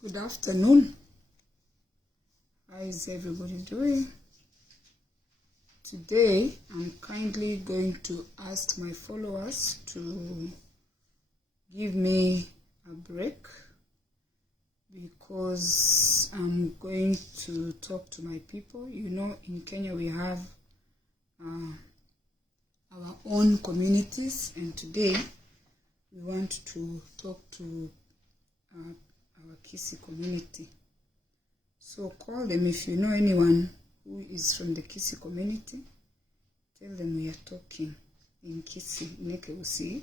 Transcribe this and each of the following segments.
Good afternoon. How is everybody doing? Today, I'm kindly going to ask my followers to give me a break because I'm going to talk to my people. You know, in Kenya we have our own communities, and today we want to talk to our Kisii community. So call them if you know anyone who is from the Kisii community. Tell them we are talking in Kisii, Nekeusi,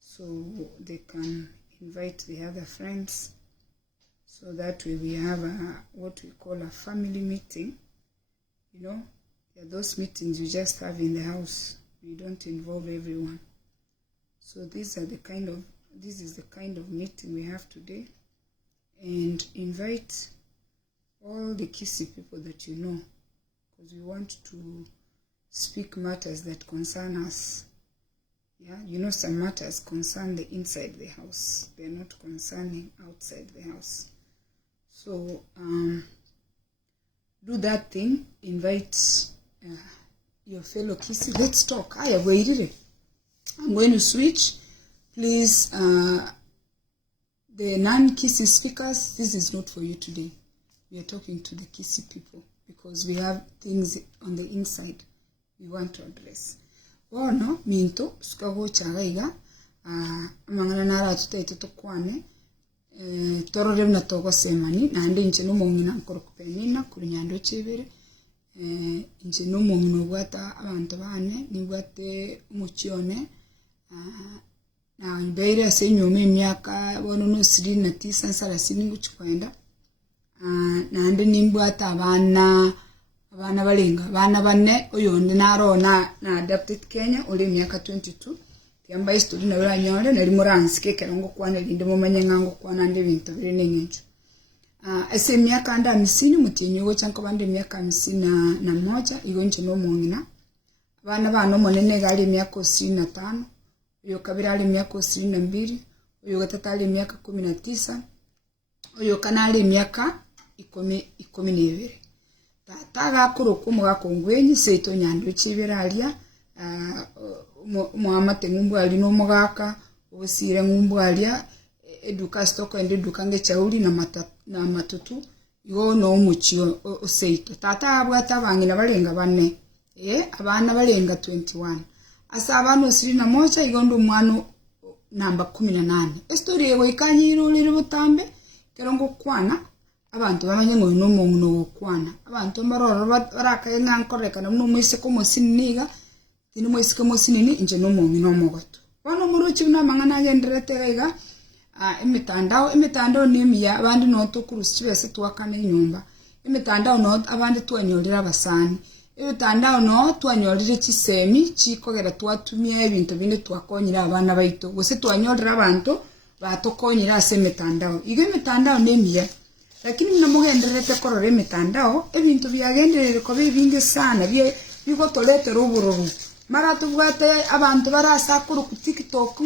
so they can invite the other friends. So that way we have what we call a family meeting. You know, there are those meetings you just have in the house. You don't involve everyone. So this is the kind of meeting we have today. And invite all the Kisii people that you know, because we want to speak matters that concern us. Yeah, you know, some matters concern the inside the house. They're not concerning outside the house. So do that thing. Invite your fellow Kisii. Let's talk. I have waited. I'm going to switch. Please, the non-Kisii speakers, this is not for you today. We are talking to the Kisii people because we have things on the inside we want to address. Ono minto skago chagaiga amangana nara tutete tokwane tororem na togo semani nande incheno mongina nkorokpenina kurinyando chebere incheno mongino bwata abantu bane nibwate umuchione na mbeire asenyome emyaka bono no 29 30 nguchikwenda nande nimbwata abana balenga bana bane oyonde narona na adapted Kenya oli emyaka 22 tiamba history na bera nyore nari muranske kerongo kwana linde momanye ngango kwana ande bintu biri nengencho ese emyaka anda 50 mutinyi go chanko bande emyaka 50 na moja igonche no mongina bana bano monene gali emyaka 25 uyo kabira ali emyaka 22 uyo gatata ali emyaka 19 uyo kana ali emyaka 12 tata gakuru kumuga kongwenyi seito nyando chibera alia muamate ngumbu ali no mugaka obusire ngumbu alia eduka stoko ende eduka ngechauri na matutu igo no muchio oseito tata abwata bangina balenga bane abana balenga 21 asa abana 21 igondo mwano namba 18 story yewe ikanyiro liri butambe kerongo kwana abantu bamanye ngo no mungu kwana abantu maroro barakaye nkankoreka no mwese ko musiniga tini mwese ko musinini inje no mungu no mogoto bano muruchi namangana genderetega imitandao nimiya abandi no tokurusi bese twakane nyumba imitandao no abandi twanyorira basani imitandao no twanyorire kisemi chikogera twatumye ebintu binde twakonyira abana baito gose twanyorira abantu batokonyira ase imitandao ige imitandao nimiya lakini mnamugenderete korore imitandao ebintu byagenderere ko bibinge sana bigo tolete rubururu mara tubwate abantu barasa kuru ku TikTok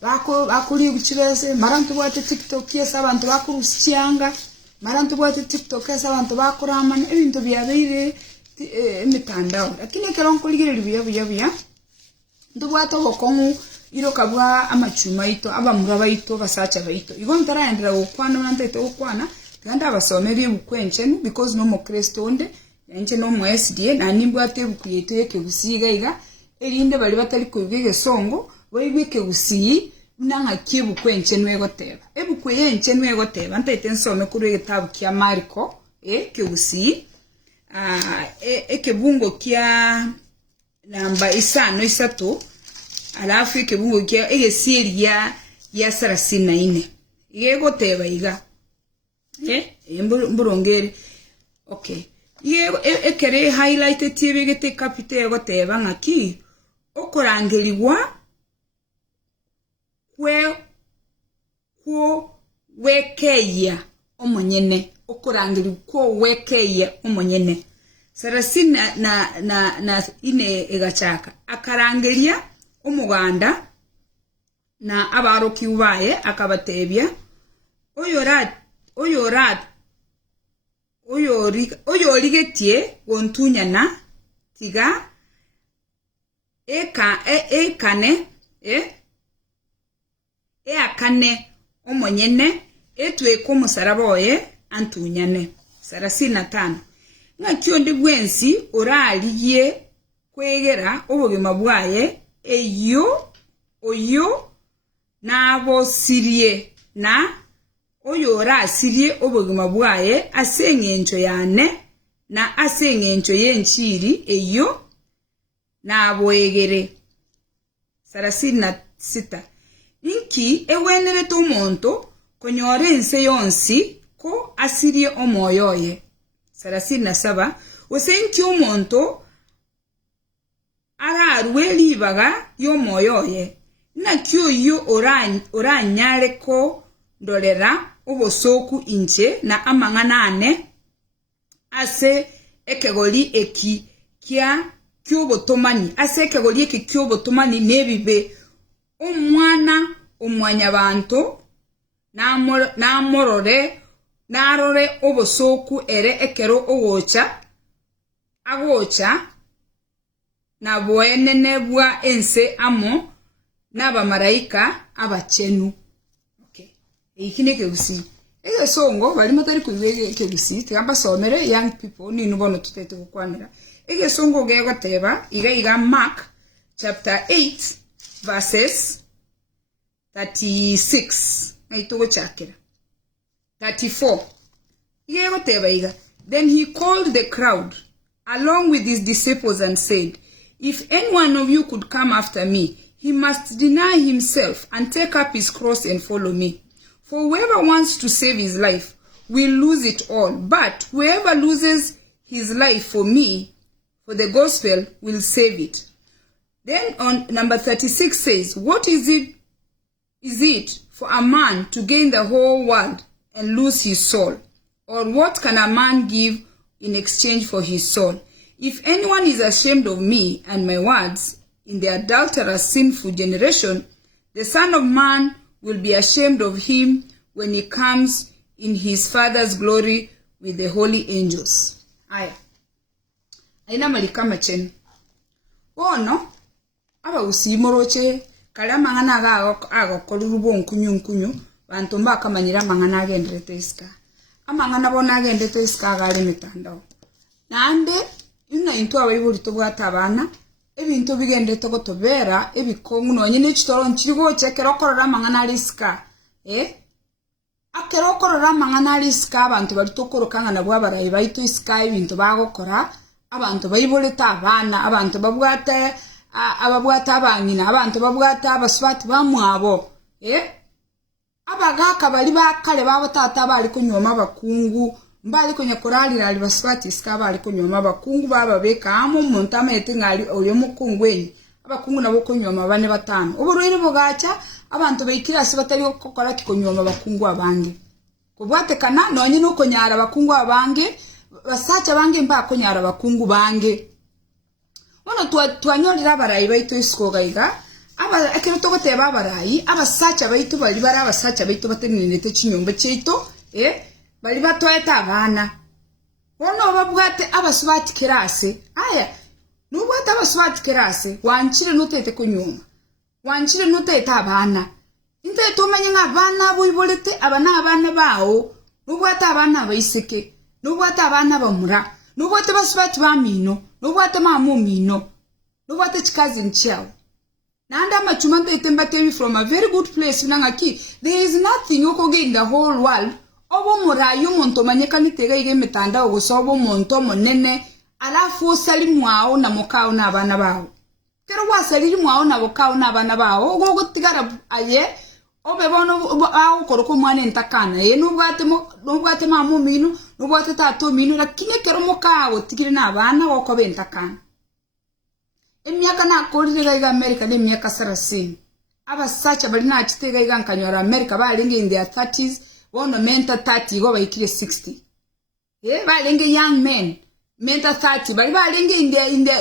bakuri buchirese mara tubwate TikTok yesa abantu bakurusianga mara tubwate TikTok yesa abantu bakuramana ebintu byabire imitandao lakini keronko ligire biya ndubwate bokongu iro kabwa amachuma ito abamura baito basacha baito igontara endera okwana nantete okwana ganda abasomeri bukwenchenu because no mokristo onde yanche no mwesdie na nimbwate bukuyete ke busiga iga erinde bali batali kubige songo boibike busiyi nanga kibukwenchenu egoteba ebukwenchenu egoteba ntete nsome kuri egitabu kya Marko ke busiyi ekebungo kya namba 5 alafu ekebungo kya egesiri ya 34 igegoteba iga mburongere okay ye ekere highlighted tibegete capital goteba ngaki okorangeliwa kwo wekeya omonyene okorangeliwa kwo wekeya omonyene sarasina na ine egachaka akarangeria omuganda na abaroki ubaye akabatebya oyora oyo rigetie gontunyana tiga akane omonyene etweka omusaraba oye antunyane. 35 ng'akio ndi bwensi oraligie kwegera obogima bwaye oyo nabosirie na oyo orasirie obogima bwaye ase eng'encho yane na ase eng'encho y'enchiri eyo naboegere. 36 inki ewenerete omonto konyora ense yonsi ko asirie omoyo oye. 37 ose inki omonto ararwe libaga y'omoyo oye nakio yo oranyare ko ndorera obosoku inche na amang'anane ase ekegoli eki kyobotomani ase ekegoli eki kyobotomani nebibe omwana omwanyabanto narore obosoku ere ekero agocha na bwenene bwa ense amo n'abamaraika abachenu. Okay. Ikine kegusi. Songo bali matari kuiwe kegusi tigamba somere young people ni nubono tutete kukwanira. Songo gego teba iga Mark chapter 8 verses 36. Naitugo chakira. 34. Gego teba iga. Then he called the crowd along with his disciples and said, "If any one of you could come after me, he must deny himself and take up his cross and follow me. For whoever wants to save his life will lose it all. But whoever loses his life for me, for the gospel, will save it." Then on number 36 says, "What is it for a man to gain the whole world and lose his soul? Or what can a man give in exchange for his soul? If anyone is ashamed of me and my words in the adulterous, sinful generation, the Son of Man will be ashamed of him when he comes in his Father's glory with the holy angels." Aya. Aina malikama chen. Ono, aba usimoroche, kala mangana ago kolurubo nkunyu, bantumba kamanyira mangana agendrete iska. Amangana bona agendrete iska agale mitandao. Nande, ina into Abaibori tobwata abana, ebintu bigendete gotobera, ebikongu nonyine chitoro nchirigo chekero korora mangana riska. Akero korora mangana riska abantu bali tokorokanga na bwabarayi baitu iska ebintu bagokora, abantu bayiboleta abana, abantu babwate ababwata abangina, abantu babwata abaswati bamwabo. Abagaka bali bakale babotata bali kunyoma bakungu, mbali kwenye korali rali baswati iska bali kunyoma bakungu bababeka amo montama yetingali oli omukungwenyi abakungu nabo kunyoma bane batano oburuire bugacha abantu bayikira sibatari kokora kikunyoma bakungu abange kubwate kana nonye nuko nyara bakungu abange basacha bange mba kunyara bakungu bange ono twanyolira barayi baitu iskoga iga aba akero togoteba abarayi abasacha baitu bali bara abasacha baitu bateninete chinyomba cheito bali batweta abana ono babwate abaswati kirase aya nubwate abaswati kirase wanchire nutete kunyuma wanchire nutete abana inte tumenye ngabana buibolete abana bawo nubwate abana Abaiseke nubwate abana bamura nubwate baswati bamino nubwate mamu mino nubwate chikazi nchao nanda Amachuma ntete from a very good place nangaki there is nothing okoge in the whole world obo murayo monto manyeka nitega ige mitanda ogosobo monto monene alafu osalimu wao na mokao na abana bawo kero wasalimu wao na mokao na abana bawo ogo tigara aye obebono awo koroko mwana entakana nubwate mamu minu nubwate tato minu lakini kero mokao tigire na abana wako bentakana emyaka na kolire ga America ne myaka 30 abasacha bali na chitega iga nkanyora America balinge in their 30s Wono menta 30 go baikire 60. Balenge young men. Menta 30. Balenge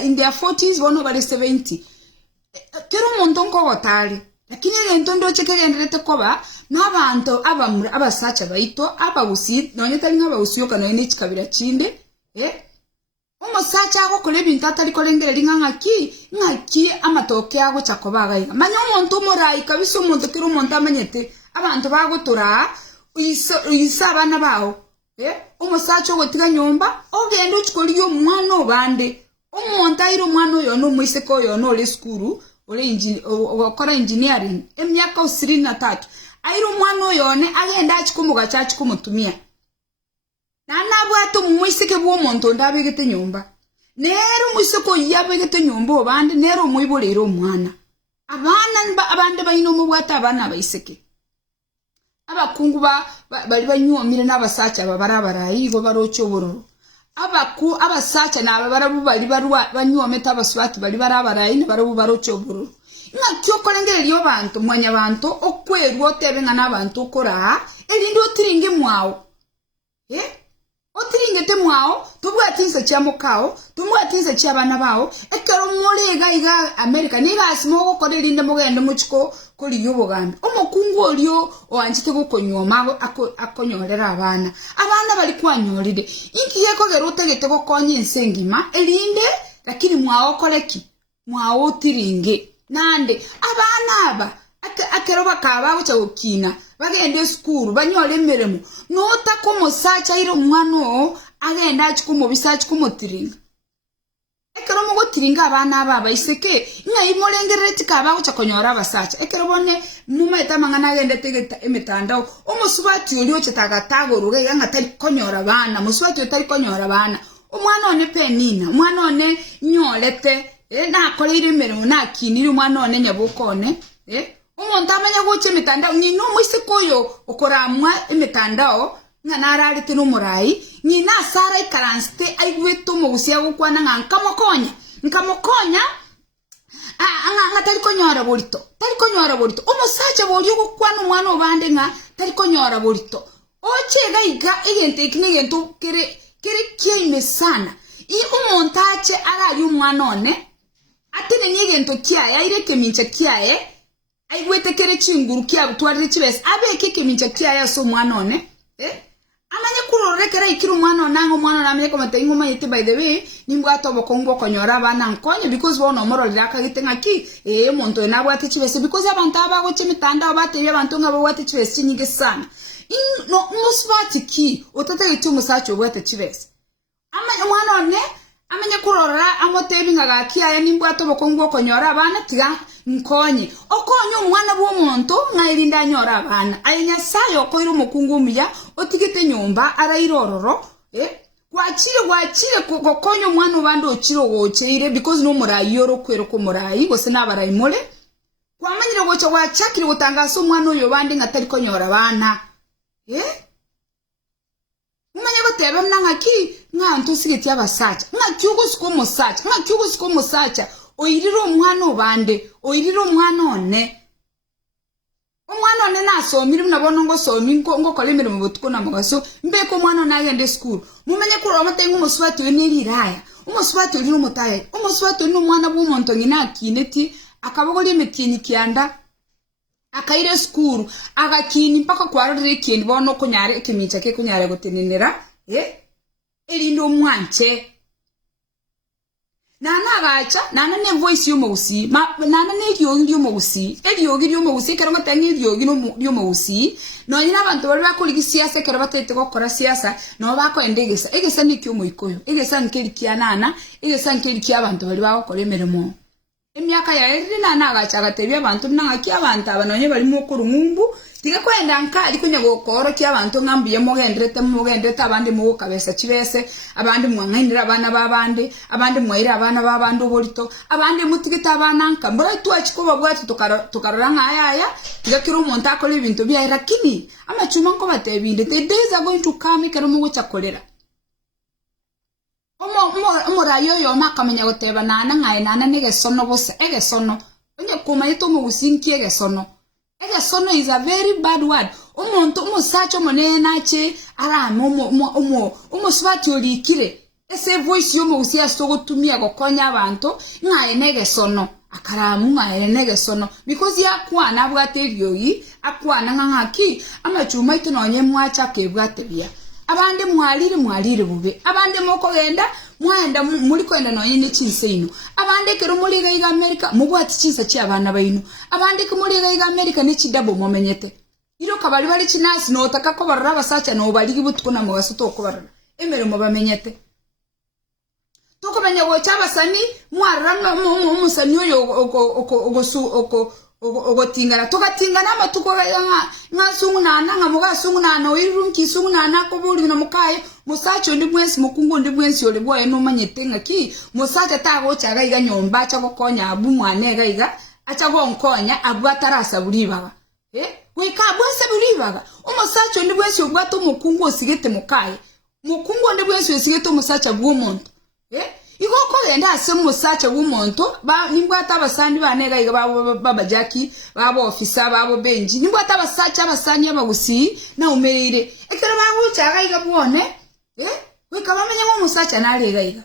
in their 40s wono bali 70. Kero montonko gotali. lakini egento ndoche kegenderete koba n'abantu abasacha baito ababusi nonyetali nk'ababusi yoka noine chikabira chinde umusacha agokora ebintu atari korengereri ng'aki amatoke ago chakobaga manya omonto omorai kabisa omonto kero omonto amanyete abantu bagotora isa abana bao umusacha ogotiga nyomba ogenda ochikorigia omwana obande omonto aire omwana oyo n'omoiseke oyo n'ole skuru okora engineering emyaka 23 aire omwana oyo ne agenda achikomugacha achikomutumia nanabwato mumwiseke bw'omonto ndabegete nyomba nero mwiseko yabegete nyomba obande nero moiborero omwana abande bayino mubwata abana abaiseke abakungu bali banyomire n'abasacha babarabarayi igo barocho bororo abasacha n'ababarabu bali banyometa abaswati bali barabarayi ne barabu barocho bororo ngakyo kolengereri obantu mwanya bantu okwerwa otebenga n'abantu okora erindi otiringe mwawo otiringete mwawo tubwatinse kyamukao tubwatinse kyabana bawo ekero mulega iga America nigasimo gukora erinde mugende muchiko kuri yubogambe omukungu olio oanjite gukonyoma akonyorera abana bali kwanyorire inki yekogera utegete gokonya insengima erinde lakini mwawo koleki mwawo otiringe nande abana aba akero bakaba ucha ukina bagende skuru banyole emeremo nota komusacha iro omwana agenda achikumubisa achikumutiringa ekero mugotiringa abana aba Abaiseke imolengere tikaba ucha konyora abasacha ekero bone mumeta mangana agende tegeta emitandao omusubati oli ochetagatago ruge yanga tari konyora abana musubati tari konyora abana omwana one penina omwana one nyolete na koleire emeremo na kiniri omwana one nyabukone umuntu amanya guche emitandao nyina omwiseke oyo okoramwa emitandao ngana ararete n'omurai nyina asara ikaranste aigwete omugusia gukwana nkamukonya nga tari konyora borito omusacha bori gukwana omwana obande nga tari konyora borito ochega iga egente ekine kere kiime sana omuntu ache arari omwana one atene nyegento kiaye aireke minche kiaye aigwete kere chinguru kia butwarire chibese abeke kemincha kia ya so mwana one amanye kurorekera ikiru mwana onango mwana namye komate ingoma yete by the way nimbwato bokongo konyora abana nkonye because bono mororira akagitenga ki monto enabwate chibese because abantu abago chimitanda abatebye abantu ngabo bwate chibese nyinge sana no musbati ki otata yitu musacho bwate chibese amanye mwana one amanye kurora amotebinga gakia ya nimbwato bokongo konyora abana tiga nkonye okonye omwana bw'omuntu ngairinda nyora abana ainya sayo koiro mukungu muya otigete nyomba arairororo gwachire kokonye omwana obande ochiro gocheire because no murayoro kwero ko murayi gose nabarayi mole kwamanyire gocha gwachakire gutangasa omwana oyo bande ngatari konyora abana umanye batebe mnangaki ngantu sigeti abasacha ngakyugo siko musacha oiriro omwana obande oiriro omwana one nasomire mnabona ngo somi ngo kolemere mu butuko na mugaso mbeko omwana one agende school mumenye kuro amatengo muswati we niraya umuswati uri umutaye umuswati ni omwana bw'omuntu ngina akineti akabogori emitini kianda akaire school agakini mpaka kwarore kindi bono kunyare ekimicha ke kunyare gotenenera erindo omwanche nana gacha nana ne voice yomugusi nana ne ryogi yomugusi kero ngatangi ryogi yomugusi no nyina abantu bali bakuri siasa kero batete gukora siasa no bako egesa ni kyo moikoyo egesa nkeri kya nana egesa nkeri kya abantu bali bakora emeremo emyaka ya eri nana gacha gatebya abantu nanga kya abantu abanonye bali mu kurumumbu tiga kwenda nkali kunya gukoro kya abantu ngambiye mugendrete abandi mu kabesa chibese abandi mwangainira abana babandi abandi mwaira abana babandi oborito abandi mutigita abana nkambura twachikoba bwatu tukaranga ayaya tiga kiro umuntu akora ibintu bya lakini amachuma nko batebinde the days are going to come kero mu guchakolera Omurayo yo makamenya guteba nana ngai nana negesono bose egesono onye kumaito mu businki egesono is a very bad word omuntu umusacho monena che ara umuswati olikire ese voice yo mu busia so gutumia gokonya abantu ngai negesono akaramu ngaenege sono because yakwana abwaterio yi akwana ngangaki Amachuma itu nonye mwacha kebwatebia abande mwalire bube abande moko genda mwenda muri kwenda nonye ne chinseino abande kero muri ga America mubwati chinsa chi abana baino abande ko muri ga America ne chidabo momenyete iro kabali bali chinasi no takako barra basacha no baligi butukuna mugaso toko barra emero mubamenyete toko benya go chabasani mwaranga musani oyo ogotingana tokatingana amatuko nga sungu nana nga muga sungu nana irunki sungu nana ko buli na mukaye musacho ndi mwensi mukungu ndi mwensi ole boye no manyete nga ki musacha tago chaga iga nyomba cha kokonya abu mwane ga iga acha go nkonya abu atarasa bulibaga weka bwese bulibaga umusacho ndi mwensi obwato mukungu osigete mukaye mukungu ndi mwensi osigete musacha bw'omuntu Igoko yenda asemu sacha wumonto ba nimbwata abasandi banega iga baba Jackie babo officer babo benji nimbwata abasacha abasanya bagusi na umerire ekero bago chaga iga bwone we kabamenye ngo musacha nalega iga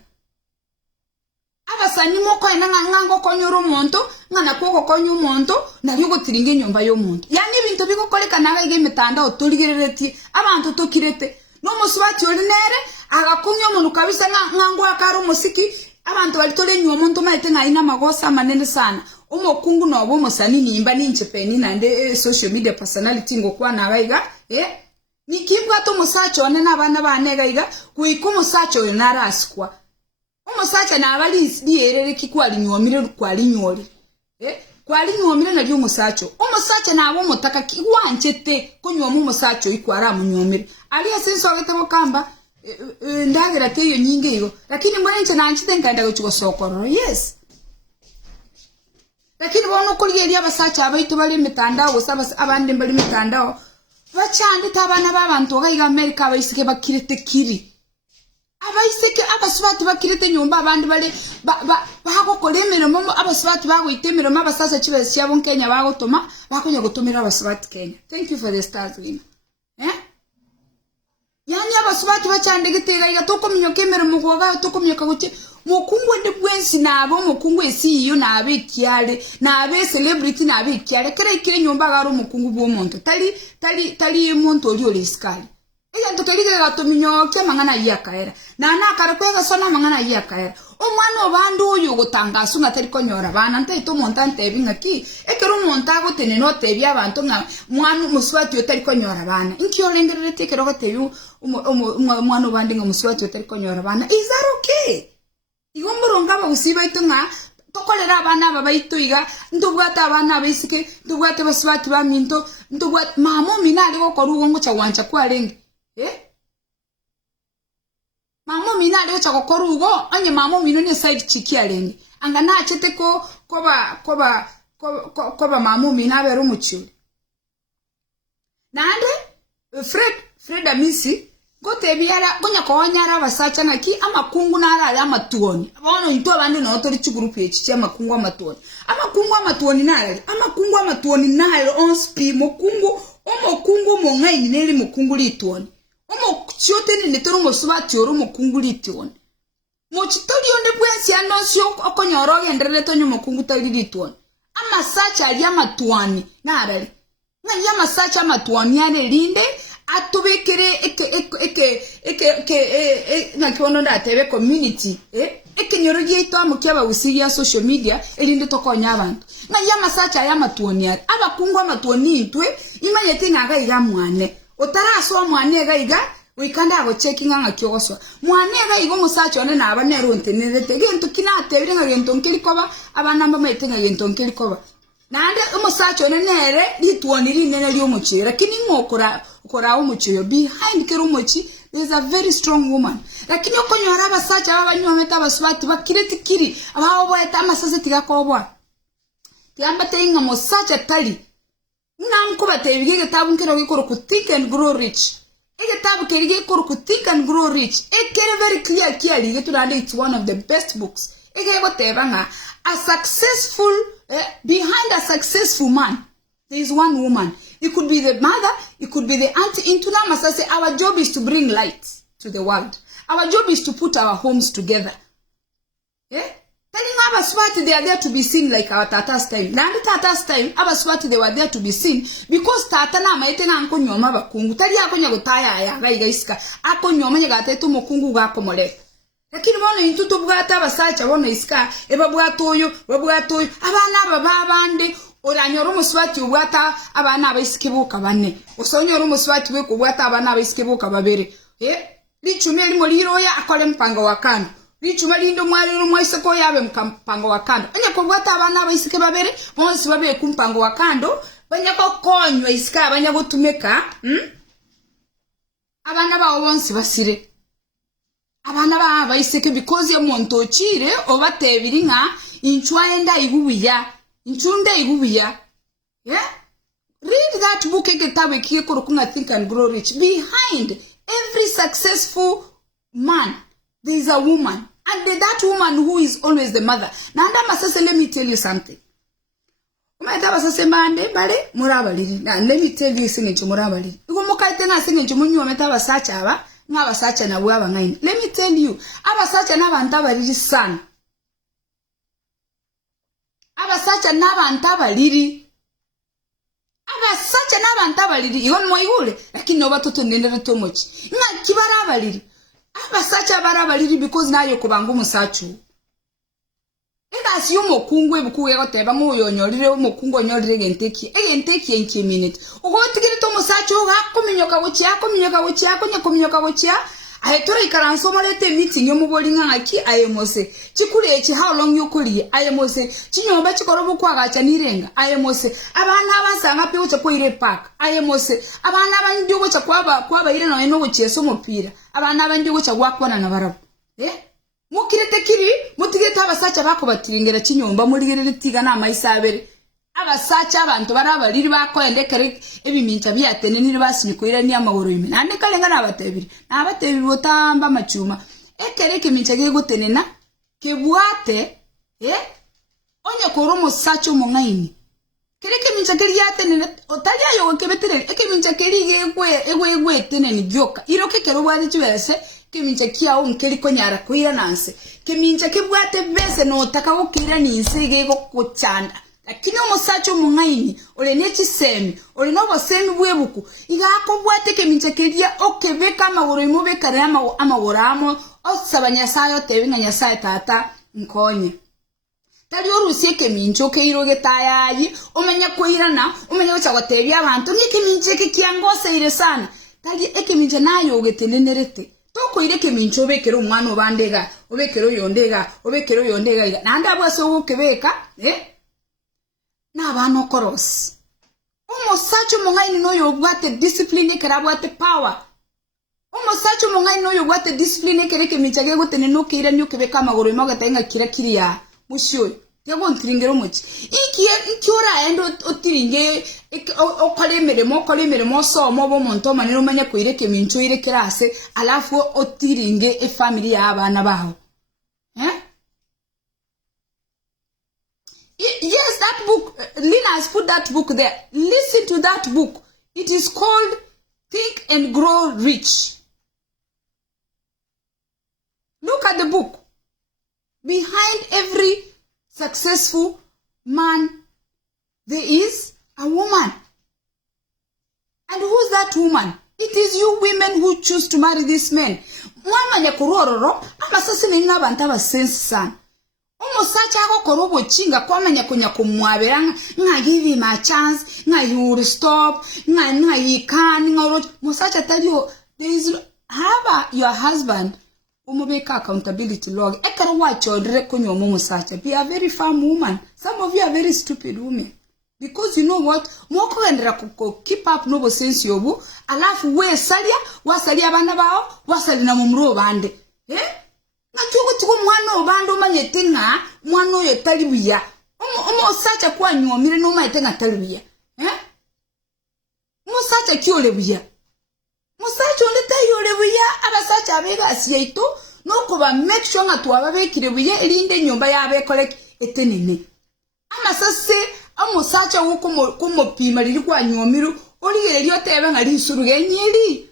abasani moko ena ngango konyoro monto ngana koko konyo monto na yugo tiringe nyomba yo monto yani bintu bikokoleka naga iga mitanda otuligerereti abantu tokirete no muswati olinere agakunyo umuntu kabisa ngango akaro musiki abantu balitole nywa umuntu maite ngaina magosa manene sana umukungu no bo musani nimba ninchepeni nande social media personality ngokwa nabaiga nikimbwa to musacho one nabana banega iga kuiko musacho naraskwa umusacha nabali dierere kikwali nyomire kwali nyori kwali nyomire na byo musacho umusacha nabo mutaka kiwanchete kunywa mu musacho ikwara mu nyomire ali asenso agatamo kamba ndagira teyo nyinge iyo lakini mbona nche nanchite nkanda gochiko sokoro yes lakini bono kuliye abasacha abaito bali mitandao usaba abandi bali mitandao bachandi tabana babantu ga America Abaiseke bakirete kiri Abaiseke abasubati bakirete nyumba abandi bali bako kolemero momo abasubati bago itemero mabasacha chibesi yabo Kenya bago toma bakonya gutomera abasubati Kenya. Thank you for the stars win yani abasubati bachandegitega iga tokomyo kemero mugoga tokomyoka guche mukungu ndi bwensi nabo mukungu esiyo nabe kiale nabe celebrity nabe kiale kire nyumba garo mukungu bwo muntu tali muntu oli oliskali ega ntokelige gatominyo kemangana yakaera na karakwega sona mangana yakaera omwana obandu oyo gotangasu ngatari konyora bana ntaito montante bingaki ekero montago teneno tebya abantu nga mwana muswati otari konyora bana inkiyolengerere tekero goteyu mwana obandi nga muswati otari konyora bana is that okay igomboronga bagusiba itunga tokolera abana babaito iga ndubwata abana Abaiseke ndubwata baswati ba minto ndubwata mamo minali gokora ugongo cha wancha kwalenge mamo minali gocha gokora ugo anye mamo minone side chiki alenge anga na achete koba mamo minabe rumuchuri nande Fred amisi gote biara gonya konyara basacha naki amakungu nara amatuoni abono into abandi no tori chigroup echi amakungu amatuoni nara on spi mokungu mongai neli mokungu lituoni chiote ni netoro musubati oro mokungu lituoni mochitori onde bwensi anonsio okonyoro gendere tonyo mokungu tali lituoni amasacha ali amatuani nara ngaya amasacha amatuani ane linde atubekere nakiwono ndatebe community ekinyoroje ito amukyaba usiya social media elinde tokonya abantu na yamasacha yamatuoni abakungu amatuoni intwe imanyete ngaga iga mwane otaraso mwane ga iga wikanda abo checking anga kyogoswa mwane ga igo musacha one na abanero ntenerete gento kinatebire nga gento nkilikoba abanamba maite nga gento nkilikoba nande umusacha one nere lituoni linene lyomuchira kini ukora umuchiyo behind kero umuchi there's a very strong woman lakini okonyora abasacha babanywa meta baswati bakireti kiri abaho boeta amasase tigakobwa tiamba tenga musacha tali namkuba tebige gitabu nkero gikoro ku think and grow rich egitabu kerige gikoro ku think and grow rich ekere very clearly geturande it's one of the best books egego tebanga a successful behind a successful man there is one woman. It could be the mother, it could be the auntie. Into Namasase, our job is to bring light to the world. Our job is to put our homes together. Telling Abaswati they are there to be seen like our Tata's time. Nandi Tata's time, Abaswati they were there to be seen because Tata na maitenga anko nyoma bakungu. Tali ako nyagotaya ya gaiga iska. Ako nyoma nyagatetu mokungu gako mole. Lakini mwana intuto bugata basacha wana iska. Eba bugatoyo. Abana bababande. Oranyoro muswati ubwata abana Abaiseke boka bane. Osonyoro muswati we kubwata abana Abaiseke boka babere. Lichume limoliro ya akole mpango wakando. Lichuma lindo mwaliro mwaiseko yabe mpango wakando. Anya kubwata abana Abaiseke babere, bonsi babe kumpango wakando, banya ko konywa iska banya gutumeka, abana ba bonsi basire. Abana ba Abaiseke because ye monto chire obatebiringa inchwaenda igubiya. Inchunde igubiya. Yeah? Read that book eketabe kiyekoro kunga Think and Grow Rich. Behind every successful man there is a woman. And that woman who is always the mother. Now, let me tell you something. Let me tell you something. Let me tell you. Abasacha na bantabaliri sana. Abasacha na bantabaliri. Abasacha na bantabaliri. Iwan moyule. Lakini no batoto ndendere tomochi. Nga kibara baliri. Abasacha barabaliri because nayo kubangu musachu. Ega si umukungu ebuku yagoteba mu yonyorire umukungu onyorire genteki. Egenteki enki minute. Ugo tigire to musachu hakuminyoka gochi. Ahetora ikaranso malete meeting yo mubolinga ngaki ayemose. Chikule echi how long yokuli ayemose. Chinyomba chikorobo kwagacha nirenga ayemose. Abana abasanga pe ucha koire park ayemose. Abana abandigo cha kwaba ire no eno gochieso mupira. Abana abandigo cha gwakona na barabu. Mukirete kibi mutigeta abasacha bako batiringera chinyomba muligere tiga na maisabere. Abasacha abantu barabaliri bakoyendekere ebimincha byatene niri basinyikoira ni amagoro ime nande kalenga nabatebiri botamba Amachuma ekere kimincha gegotenena kebwate onye koro musacha umungaini kere kimincha keri yatenena otalia yo kebetere ekimincha keri egwe teneni gyoka iroke kero bwari chibese kimincha kia onkeri konyara kuira nanse kimincha kebwate bese no takawukira ni insege go kuchanda. Lakini umusacha umungaini ole nechisemi ole nobo semi bwebuku igako bwate keminchekeria okebeka amagoro imubekare amagoramo osabanya sayo tebinga nyasaye tata nkonye tali orusie kemincho keiro getayayi umenya kuirana umenya uchagoteria abantu nikimincheke kiangose ire sana tali ekeminche nayo getenenerete tokoire kemincho bekero umwana obandega obekero yondega nanda bwaso ukebeka na bano koros umusacha umungaini no yobwate discipline kerabwate power umusacha umungaini no yobwate discipline kereke michage gutene no kira nyo kebeka amagoro imagatenga kiriya musyo tego ntiringero muchi ikiora endo otiringe okolemeremo somo bo monto manero manya koireke mincho ire kirase alafu otiringe e family ya abana baho Yes, that book, Lina has put that book there. Listen to that book. It is called Think and Grow Rich. Look at the book. Behind every successful man, there is a woman. And who's that woman? It is you women who choose to marry this man. Mwana nyakurororo, ama sasa ni nabanta ba sense sana. Umusacha ako korobo chinga kwamanya kunya kumwabera nga give him a chance nga you will stop nga he can nga musacha tell you there is have your husband umubeka accountability log ekara watch odre kunyo musacha be a very firm woman. Some of you are very stupid women because you know what moko endera keep up no sense yobu alafu we wasalia bana bao wasali na mumro bande Nachuko tuko mwana obando manyetenga mwana oyo talibiya umusacha kwa nyomire no maitenga talibiya musacha kyolebiya musacha ondeta yolebiya abasacha abega asyeito no kuba make sure nga twababekire biye elinde nyomba yabe kolek etenene amasase amusacha wuko kumopima lili kwa nyomiru oligere lyotebe nga lisuruge nyeri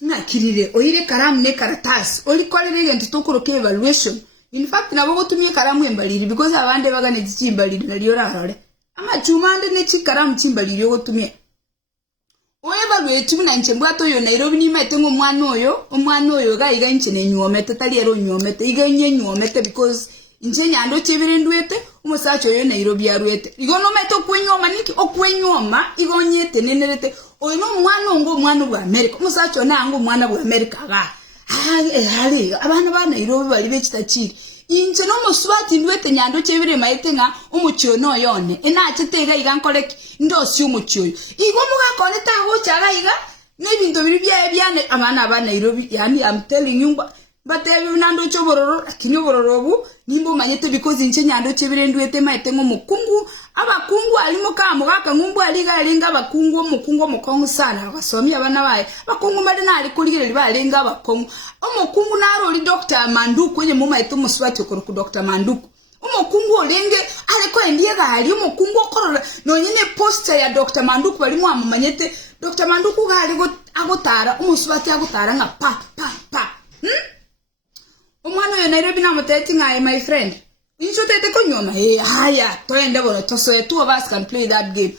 nakirire oire karamu ne karatasi oli kolere ngenti tokoro ke evaluation In fact nabo gutumye karamu embaliri because abande bagane zikimbaliri naliyo rarore Amachuma ande ne chikaramu chimbaliri yo gutumye Oyeba lwetu na nchembwato yo Nairobi ni mete ngo omwana oyo ga iga nche ne nyomete tali ero nyomete iga nye nyomete because nche nyando chebere ndwete umusacho yo Nairobi yarwete igo no mete okwenyoma niki okwenyoma igo nyete nenerete oyo no omwana bwa America umusacho nango omwana bwa America ga hali abana ba Nairobi bali bekitachiri inche no muswati ndwete nyando chebere maite nga umuchono yone enachitega iga nkoleki ndosi umuchoyo igo mugakone tago chaga iga nebintu biri byane abana ba Nairobi yani I'm telling you but nando chobororo lakini bororobu nimbo manyete because inche nyando chebere ndwete maite ngo mukungu abakungu alimo ka mugaka ngumbu aliga alinga abakungu mukongo sana basomi abana baye bakungu mali nali kuligire balinga abakungu omukungu naro oli Dr. Manduku kwenye muma itu muswati okoro ku Dr. Manduku omukungu olenge aliko endiye gali omukungu okorora nonyine poster ya Dr. Manduku bali mu amanyete Dr. Manduku gali agotara umuswati agotara nga pa omwana yo Nairobi na muteti ngaye my friend incho tete konyoma haya twende bora toso two of us can play that game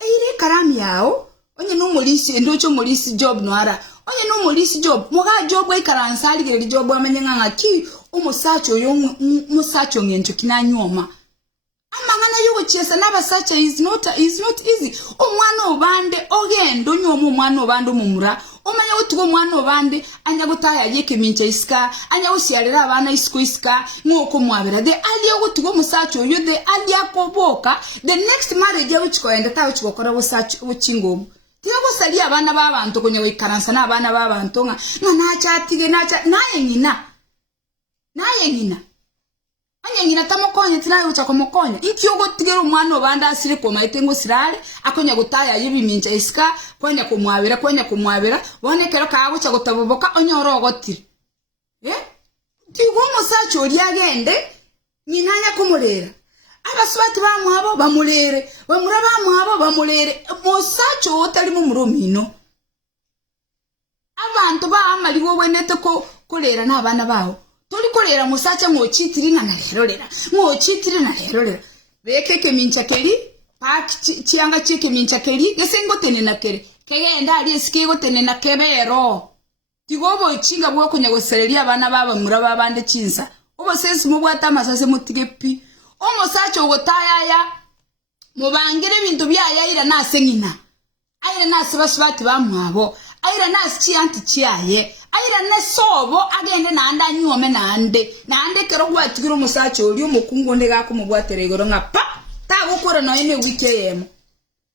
ire karami yao onye no mulisi ndocho mulisi job no ara onye no mulisi job muga job we karansali gere job amenyenga ngaki umusacho yo musacho ngencho kinanyoma amangana yo chesa nabasacha is not easy omwana obande ogendo nyomo omwana obande omumura omanya utugo mwana obande anya gutaya yeke mincha iska anya usialera abana iska ngoko mwabera de ali utugo musacho yo de ali akoboka the next marriage which koenda ta which gokora busacho buchingo tigo sali abana babantu kunya wikaransa na abana babantu nga nachatige naye nyina anya nyina tamokonye tinayo ucha komokonye ikyogo tigero umwana obanda asire ko maitengo sirale akonya gutaya yibi mincha iska kwenya kumwabera bonekero kago cha gutaboboka onyoro ogotire tigo musacho lyagende nyinanya kumurera abaswati bamwabo bamurere bamura bamwabo bamurere musacho otali mu murumino abantu baamali wowe nete ko kolera nabana bawo toli kolera musacha ngochitirina na herolera bekeke minchakeli pak chianga chike minchakeli gesengo tenena kere kegenda ali esikego tenena kebero tigobo chinga bwo kunyagosereria abana baba muraba bande chinsa obo sensi mubwata masase mutige pi omusacha ogotayaya mubangire bintu byayayira nasengina ayira nasibaswati bamwabo ayira nasi anti chiaye ayira nesobo agende nanda nyome nande kero gwatigiro musacho oli omukungu ndega kumugwatere igoro nga pa ta gukora no ine wikeyemo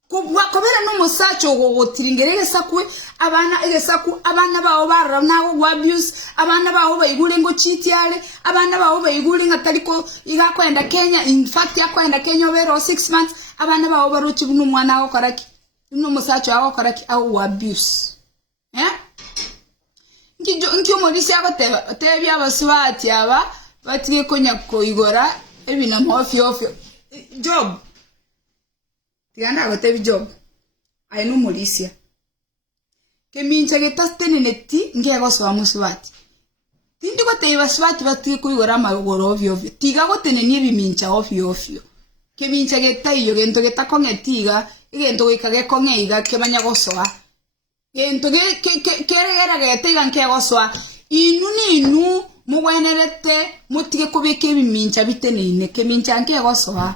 kubwa kobera no musacho gogotiringerege sakwe abana bawo barra nawo abuse abana bawo bayigule ngo chitiale abana bawo bayigule nga taliko igakwenda Kenya in fact yakwenda Kenya over 6 months abana bawo baruchi bunu mwana wako karaki no musacho wako karaki au abuse Nkyo molisi akoteba tebya abaswati aba batige konya koigora ebina ofio job tiganda agotebi job ayino molisia kemincha getastene neti ngego swa muswati tindi goteba swati batige koigora amagoro ofio tiga gotene ni ebimincha ofio kemincha getayo gento getakongetiga igento gikage kongeiga kemanya goswa Gento kerera getega nkegoswa inu mugwenerete mutige kubeke bimincha bitenene kemincha nkegoswa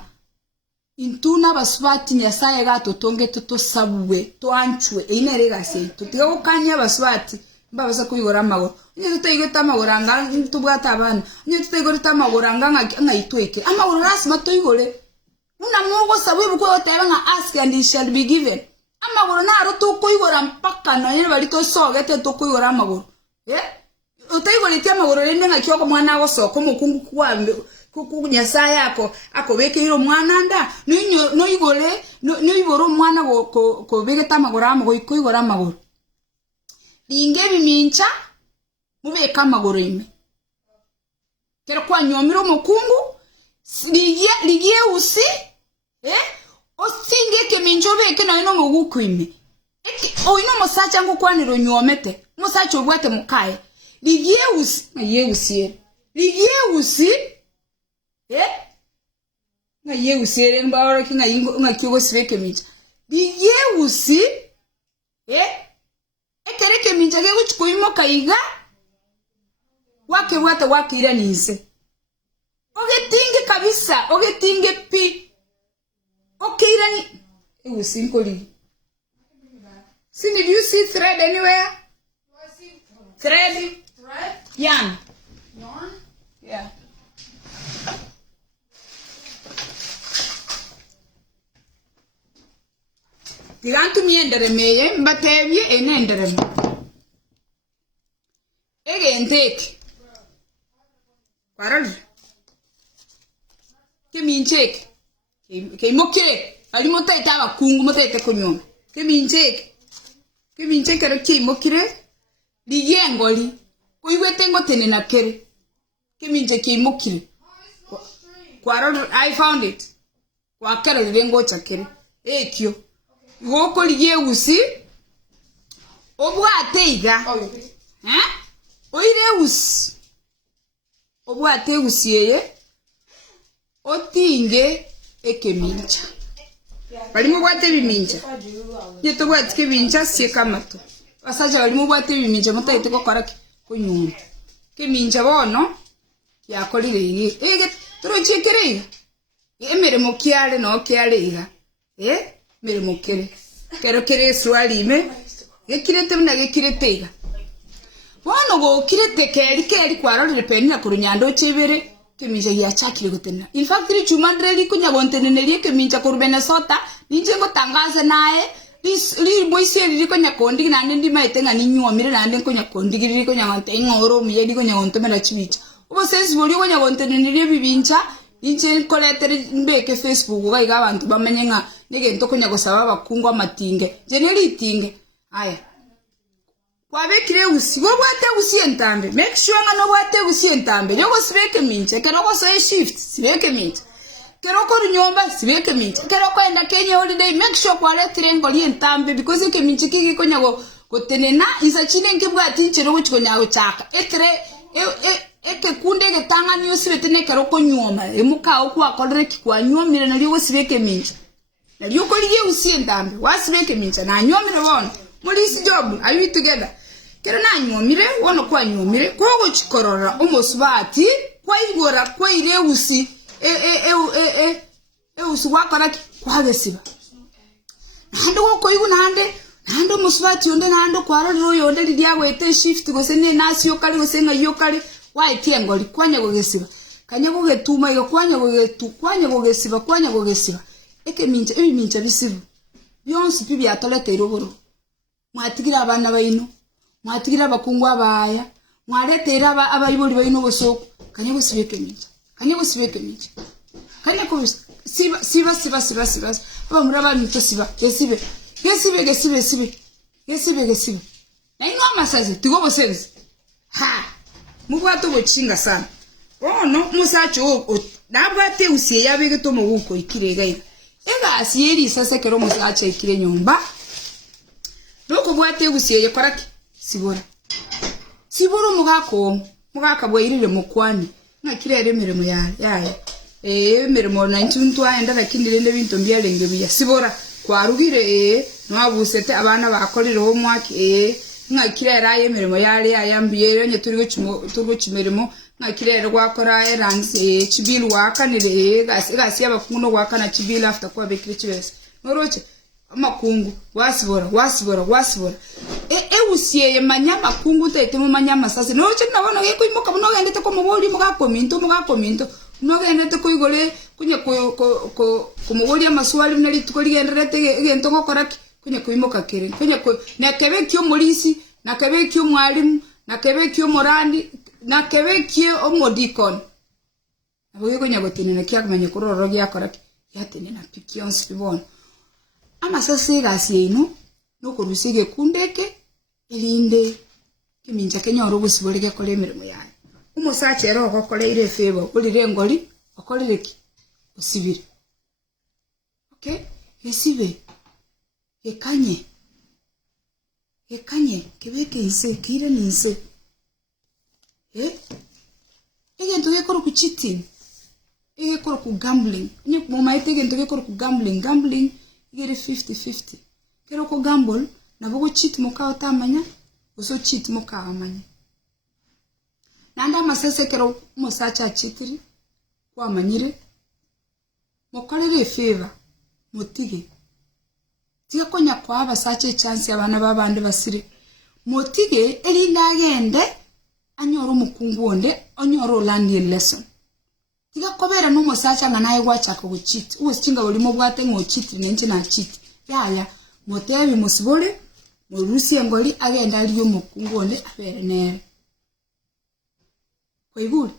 intuna baswati nyasaye gato tonge tutosabwe twanchwe einerega se tutige gukanya baswati mbabaza kuyigora amagoro nye tutayigota amagoro anga tubwata abana nye tutayigota amagoro anga itweke amagoro rasima tuyigore una mugo sabwe bukwe oteba nga ask and it shall be given amagoro naro tukoigora mpaka na yene bali to sogete tukoigora amagoro utayigora iti amagoro rende nga kyoko mwana gosoko mukungu kwambe kukunyasa yako akobeke iro mwana nda no igoro mwana ko begeta amagoro amagoro ikoigora amagoro linge bimincha mubeka amagoro ime kero kwa nyomiro mukungu ligie usi osinge keminjobe ke na ino mugukwime oino musacha ngukwaniro nyomete musacha obwate mukaye ligeusi Ligeusi nga yeusere mbawara kinga yingo nga kigo siveke mincha ligeusi ekereke mincha ge kuchikuimo kaiga wake wata wakira nise ogetinge kabisa ogetinge pi okira ni usinkoli. See, did you see thread anywhere? Thread? Yarn. Yeah. Digantu mi endere meye mbatevye ene endere me. Ege enteke. Parali. Kemi incheke. Kei mokire. Ali motaite abakungu motaite kunyoma. Kemi incheke ro kei mokire. Ligengoli. Kuiwete ngotene na kere. Kemi incheke mokire. Parali. I found it. Kwa kere vengo chakere. Ekyo. Goko ligeusi obwateiga oireusi obwateusi yeye otinge ekemincha balimo bwate bimincha yeto bwatike bincha Sika mato basaja balimo bwate bimincha mutaite kokora kunyumba kemincha bono yakolire ege torochekere emere mokiale no kialeiga mere mokere kero kere swalime gekirete bina gekirete bono go kirete keri kwarorire penina kurunyando chebere keminja ya chakire gutena in fact ri chumandreli kunya gontenenerie keminja kurbena sota nije ngotangaza naye ri boise ri kunya kondi nande ndi maitenga ni nyuomire nande kunya kondi ri kunya ngante ngoro miyedi kunya gontemera chibicha ubo sense buri kunya gontenenerie bibincha inche koletere mbeke Facebook gaiga abantu bamenyenga nige ntokonya gusaba abakungu amatinge jeneri itinge aya kwabekire usi bwate usi entambe make sure nga no bwate usi entambe yogo sibeke minche kero ko say shift sibeke minche kero ko nyomba sibeke minche kero ko enda Kenya holiday make sure kwale triangle entambe because ke minche kiki konya go tenena isa chine nke bwati chero go chikonya go chaka etre eke kunde getanga niyo sibetene kero ko nyoma emuka okwa kolere kikwa nyomire na liwo sibeke minche na liwo ko liye usi entambe wasibeke minche na nyomire wono mulisi job are we together kero na nyomire wono kwa nyomire ko go chikorora omosubati kwa igora kwa ile usi usi wakora kwa gesiba nando ko igu nando musubati onde nando kwaro royo onde lidiago ete shift go sene nasi yokali go senga yokali wa itiengoli kwanya go gesiba kanya go getuma yo kwanya go gesiba eke minche minche bisibu byonsi pibi atolete iroboro mwatigira abana baino mwatigira abakungu abaya mwaretera abayibori baino bosoko kanya go sibeke minche kanya ko siba aba muraba nito siba gesibe naino amasaze tigo bosense ha mubwato bochinga sana ono musacho nabwate usiye yabege to muguko ikirega ega asiyeri sasa kero musacho ikire nyumba loko bwate usiye yakoraki sibora mugaka bwirire mukwani na kirere mirimo yaye mirimo 19 enda lakindire nde bintu byalenge biya sibora kwarugire nwabusete abana bakorire ho mwaki nga kirera ye mirimo yale ayambiye nye turigo chimirimo nga kirera gwakora eranze chibilu wakanire gasi abakungu no gwakana chibilu after kwa bekire chibese noroche amakungu wasibora usiye manyama kungu tete mu manyama sase noroche nabona ge kuimoka no gendete ko muboli mugakominto no gendete ko igole kunya ko muboli amaswali nali tukoligenderete gento gokora kunya kuimoka kere kunya ko nakebekyo mulisi nakebekyo mwalimu nakebekyo morandi nakebekyo omodikon abo kunya gotinene kyakumanya kuroro gyakora yatenena pikyons pibona amasase gasi ino nuko rusige kundeke elinde kiminja kenyoro busibolege kole mirimo yaye umusache ro kokoleire febo ulire ngoli okolireki usibire okay esibe ekanye kebeke ise kire ninse egento gekoro ku cheating egekoro ku gambling ni mumaite egento gekoro ku gambling igere 50-50 kero ko gamble na bogo cheat muka otamanya uso cheat muka amanya nanda masese kero musacha chitiri kwa manyire mokorere favor motige tiga konya kwa abasache chance abana babande basire motige elinda agende anyoro mukungu onde anyoro land lesson tiga kobera no musacha nganaye gwachaka go cheat uweshinga bolimo bwate ngo cheat nenje na cheat yaya motebi musibole murusi engoli agenda aliyo mukungu onde abere nere kweguri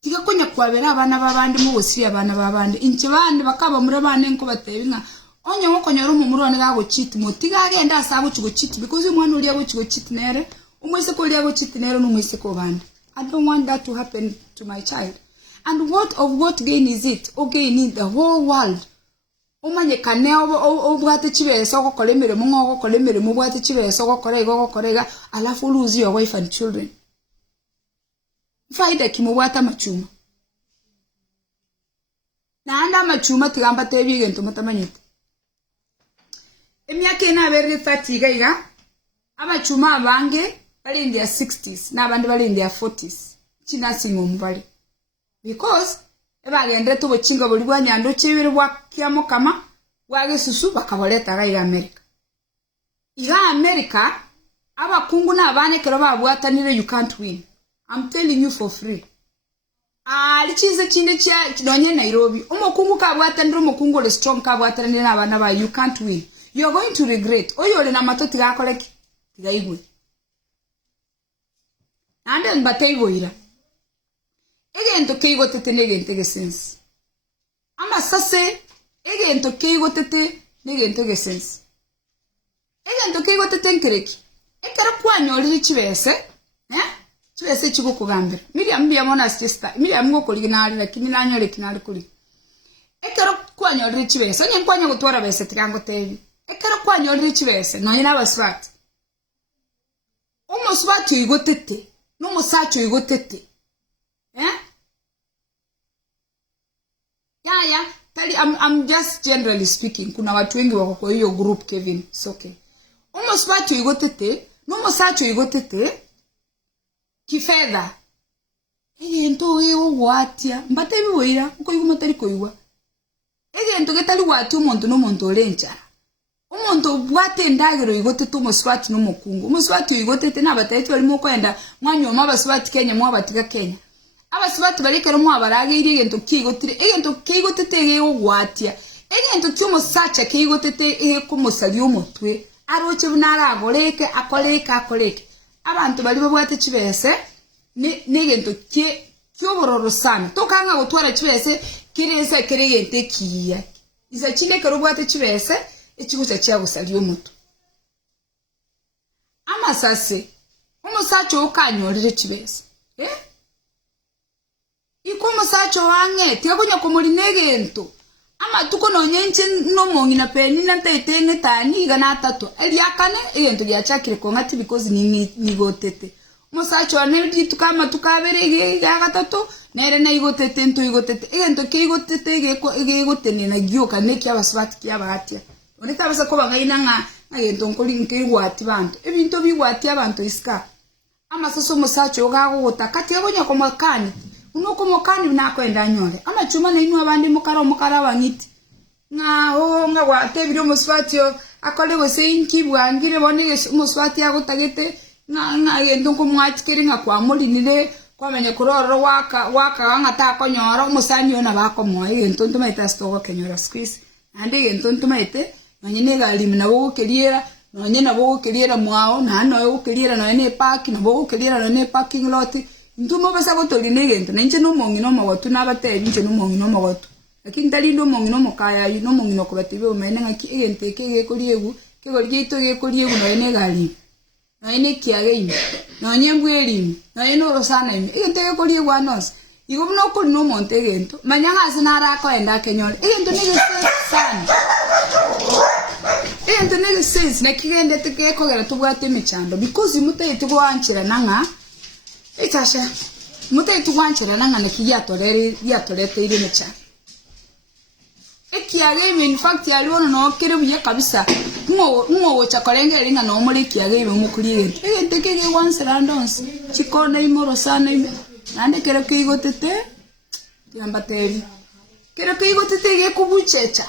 tiga konya kwabera abana babandi mu bosiri abana babandi inche bandi bakaba muri bane nko batebinga onye wokonyoro mu murone gago cheat motiga agenda asabo chugo cheat because umwana uri yago chugo cheat nere umwese ko yago cheat nere numwese ko bandi. I don't want that to happen to my child. And what gain is it? Okay, in the whole world. Umanye kaneo obwate chibeso ko kolemere mu ngo kolemere mu bwate chibeso ko korega alafu lose your wife and children. Faida kimubwata Amachuma. Na anda Amachuma tigamba tebi gento mutamanyite. Emyaka ena abere 30 gaiga Amachuma abange bali in their 60s na abandi bali in their 40s. Chinasingo mubali. Because ebagende to bochinga boli bwa nyando chibiri bwa kiamo kama wage susu bakaboleta gaiga America. Iga America abakungu na abane kero babwatanire you can't win. I'm telling you for free. Lichize chinde cha kidonye Nairobi. Umukungu kabwatanire umukungu le strong kabwatanire na abana ba you can't win. You are going to regret. Oyo le na matoti gakoleki tigaigwe. Ande mbateigo ira. Egento keigo tete negente gesense. Ama sase egento keigo tete negente gesense. Egento keigo tete nkereki. Ekara kwanyoli chibese, chibese chigo kugambira. Miriam mona sister. Miriam ngo koliginali lakini nanyole kinali kuli. Ekara kwanyoli chibese. Onye kwanya gutwara bese tikango tebi. Ekara kwanyoli chibese nanye nabaswat. Umuswat yigo tete. Numusacho yigo tete. Yeah. I'm just generally speaking. Kuna watu wengi wako kwa hiyo group Kevin. It's okay. Umuswatu igotete, numusacho igotete kifedha. Ento ewo gwatia, mbatebi wira, uko yugo matari koywa. Ento getali watu umuntu no muntu olencha. Umuntu bwate ndagiro igotete umuswatu no mukungu. Umuswatu igotete nabatayiti balimo kwenda mwanyoma abaswatu Kenya mwabatika Kenya. Abaswatu balikero mwabarage iri egento kigotire egento kigotete ewo gwatia. Egento cyumusacha kigotete kumusali umutwe. Aroche bunara agoreke akoleke abantu bali babwate chibese negento kyobororo sana tokanga gutwara chibese kirese kireyente kiya isa chinde karubwate chibese ekigusa cyagusaliyo muto amasase umusacho ukanyorire chibese iko musacho wange tiyakunya kumuri negento ama tuko nonyenche no mongi na peni na tetenge tani gana tato eliakane egento ya chakire ko ngati because ni gotete musacho ane tukama tukabere ga gatato nere na igotete nto igotete egento ke igotete ge gotene na gyoka ne kya baswati kya bahatia oneka basa ko bangaina nga egento nkoli nke gwati bantu ebinto bigwati abantu iska ama soso musacho ga gota kati yagonya ko makani unoko mokani nakwenda nyore Amachuma nainwe abandi mukara wangiti nga watebiro muswatio akole gose inki bwangire bonege muswati agotagete nga yendo ko mwatikere nga kwa mulinire kwamenye kuroro waka ngata konyora umusanyo na bako moye entonto maita stogo kenyora squeeze ande entonto maite nanyine galimi nabo keliera nanye nabo keliera mwao na no keliera no ene park nabo keliera no ene parking lot ntumo basa gotoli negento nenche no mongi no mawatu nabatebi nche no mongi no mawatu lakini tali no mongi no mokaya no mongi no kubatibe umene ngaki egente kege koliegu kegoli gito ge koliegu no ene gali no ene kiage ime no nyembu elimi no ene orosana ime egente ge koliegu anos igo no koli no monte gento manyanga asinara ko enda kenyole egento nege sana egento nege sense na kigende tekeko gera tubwate mechando because imute itugo anchira nanga Itasha, mutai tuwanchira nangana kiyatorete ire mecha ekiage in fact yaliona no kere buye kabisa ngo chakolenge ringa no muri kiage ibe mukuriye egente kege once randos chikona imoro sana ime nande kere kigotete yambateri kere kigotete ge kubuchecha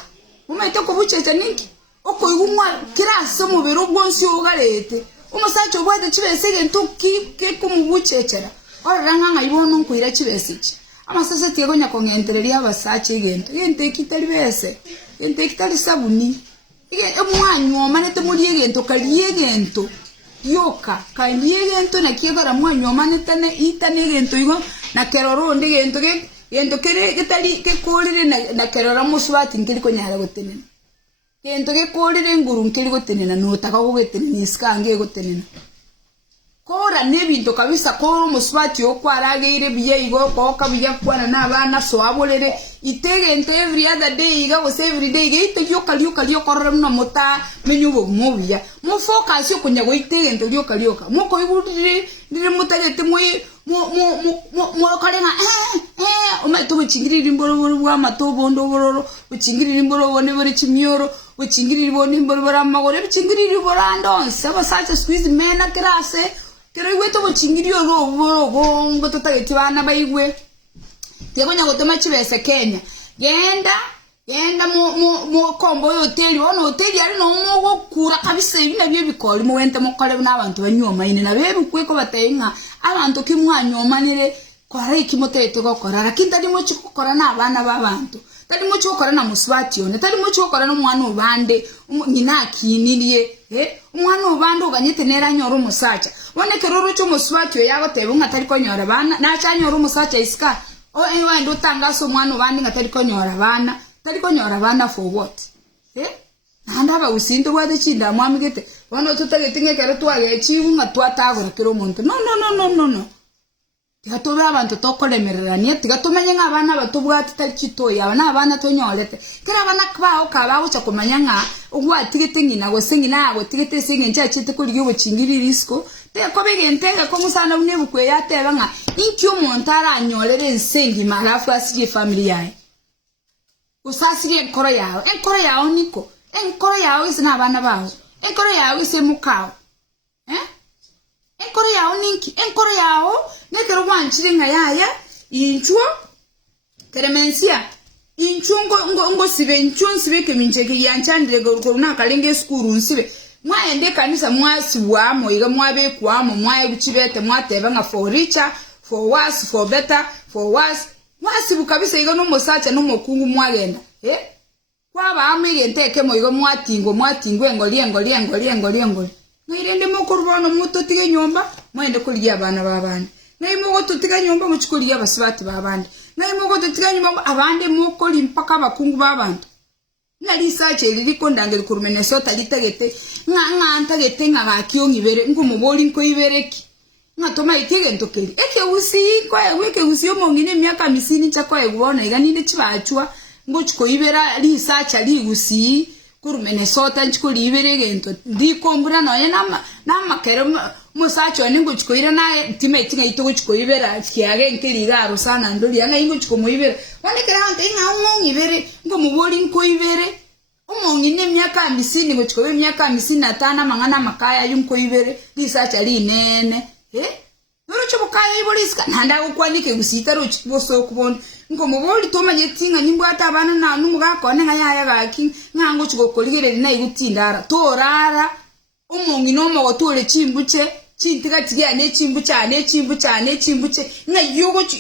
umaite kubuchecha ninki okoigumwa kirasa mubero bwonsi ogarete umusacho bwate chibesege ntuki ke kumubuchechera oranga ngayibono nkuira chibesichi amasase tiegonya kongentereria abasache gente kitari bese gente kitari sabuni emwanyu omanete muri egento kaliye gento yoka kaliye gento na kiegara mwanyu omanete ne itane gento igo na keroro ndi gento kere getali ke kolire na kerora muswati nkiri konyara gotenena gento ke kolire nguru nkiri gotenena no taka gogetenena iskange gotenena kora nebinto kabisa koro muswati okwarageire biye igo koka biya kwana nabana so abolere itegente every other day iga was every day ite yoka korora no mota menyubo mubiya mo focus yo kunyago itegente yoka moko ibudire ndire mutagete mo kalenga o mai to buchingirira imboro bwa matobondo bororo buchingirira imboro bone bore chimyoro buchingirira bone imboro bara magore buchingirira borando saba sacha squeeze mena krase kero igweto buchingirio bongo tutageti bana baigwe tegonya gotoma chibese Kenya yenda mu kombo hoteli ono hoteli ari no mo kura kabisa ibina byo bikoli mu wente mo kale n'abantu banyoma ine na bebu kweko batenga abantu kimwanyomanire kora ikimotete gokora lakini tadi mo chikokora n'abana b'abantu tadi mo chikokora na muswati one tadi mo chikokora no mwana ubande nyina akiniriye umwana ubande uganyete nera nyoro musacha wone keroro cyo muswati yago tebe ngatari konyora bana na chanyoro musacha isika ewa ndo tangaso mwana ubande ngatari konyora bana for what nanda ba usindo bwade chinda mwamigete wono tutagete ngekero twage chivu ngatwatagora kero muntu no Tigatobe abantu tokolemererania tigatumenye ngabana batubwati takitoya abana abana tonyorete kera abana kwao kabaho cyo kumanya nga ugwatigete ngina gosengina ago tigete singe nchachite kuri ubuchingiri risko te ko begentega ko musana bune bukwe yateba nga inkyo montara anyorere nsengi marafu asije family yae usasige enkoro yawo niko enkoro yawo isina abana bawo enkoro yawo ise mukao enkoro yawo ninki enkoro yawo nekero wanchire nga yaya inchuo keremensia inchungo ngo sibe inchunsibe kemincheke yanchandire go na kalenge skuru nsibe mwaende kanisa mwasi wamo iga mwabe kwamo mwaye bichibete mwateba nga for richer for worse for better for worse mwasi bukabisa iga no mosacha no mokungu mwagenda kwaba amigenteke mo iga mwatingwe ngoli nairende mokorubano muto tige nyomba mwende kuliya abana babandi naimo tutiga nyomba muchikuliya abasibati babandi naimo tutiga nyomba abandi mukoli mpaka abakungu babantu nali sache liliko ndangeli kurumene sota litagete ntagete ngabakyo ngibere ngumuboli nko ibereki ngatoma itege ntokeli weke usi omongine myaka 50 chako egwona iganinde chibachwa ngochiko ibera li sacha li usi kurumene sota nchikoli ibere gento ndikombura noye nama kero musacho ningo chikoira na teammate ngaito chikoibera kiage nkeliga rusana ndoli anga ingo chikomoibera wanekera hante inga ngibere ngo muboli nkoibere umongine myaka 50 ngo chikobe myaka 55 mangana makaya yunkoibere lisacha linene noro chobukaya iboliska nanda ukwanike gusita rochi boso kubona ngo muboli toma yetinga nyimbo atabana na numuga kone ngaya gaki ngango chikokoligere na igutindara torara umongine omogotole chimbuche chintiga tigia ne chimbuche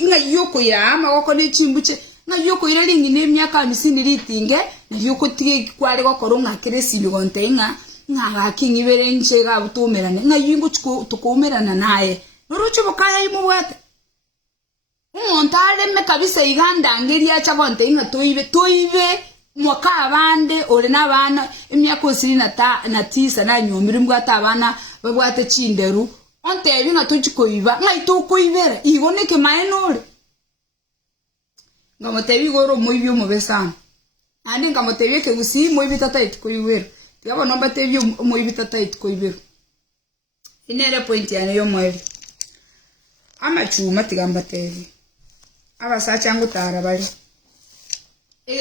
ngayoko irama goko ne chimbuche ngayoko ire lingine myaka 50 litinge na yoko tige kwale gokoro ngakiresi bigontenga ngabaki ngibere nchega butumerane ngayingo tukomerana naye nurucho bukaya imubwate umontale me kabisa iganda ngeri acha bontenga toibe mwaka abande ore nabana imyaka 29 na nyomiri mbwata abana babwate chinderu onte binga tuchikoiba ngaito koibera igoneke maenore ngamotebi goro moibyo mubesana andi ngamotebi ke gusi moibita tait koibera tiabo nomba tebyo moibita tait koibera inere point yana yo moebi Amachuma tigamba tebe. Abasacha ngutara bali.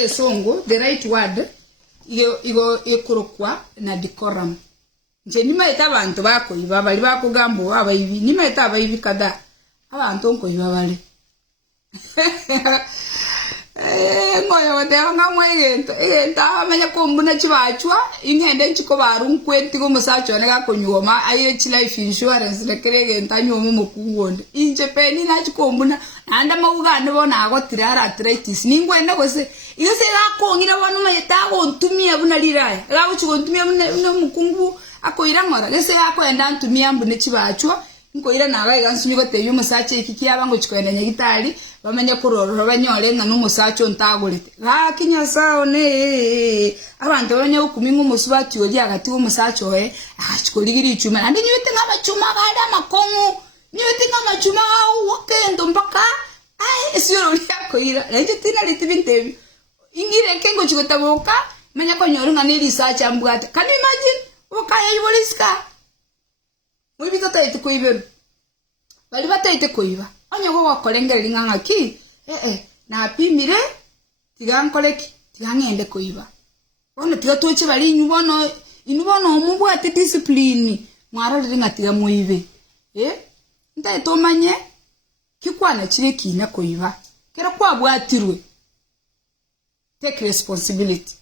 Songo, the right word, igo ekurokwa na decorum. Nje nima eta abantu bakoyiba bali bakugambo abayibi nima eta abayibi kada abantu nkoyiba bali. Ngoya wate ngamwegento amanya ko mbuna kibachwa ingende nchiko barunkwenti ko musacho ne gakonyoma aye life insurance lekerege ntanyomo mukungonde inje peni na chikombuna anda mawugane bona agotira arthritis ningwenda gose iyo se gakongira banu mayeta go ntumia buna liraya gabuchi ntumia buna mukungu akoira ngora gese akoenda ntumia mbune kibachwa nkoira naga igansumi goteyo musache ikikiaba ngo chikwenda nyagitali bamenya kurorora banyore nga n'umusacho ntagurite gakinya saone abantu banya ukuminga umusubati oli agati w'umusacho achikoligiri ichuma andi nyite ngabachuma gada makongu nyite ngamachuma wakendo mpaka esiro lyakoira eje tina litibintebi ingire kengo chikotaboka menya ko nyoru nga ni research ambwate can you imagine ukaya yiboliska mwibito taite kuiberu bali bataite kuiba onyogo wakolengera linganga ki na pimire tigankoleki tigangende kuiba ono tiga tuche bali nyubono inubono omungu ati discipline mwaro linga tiga muibe nta tomanye kikwana kire kina kuiba kera kwa bwatirwe take responsibility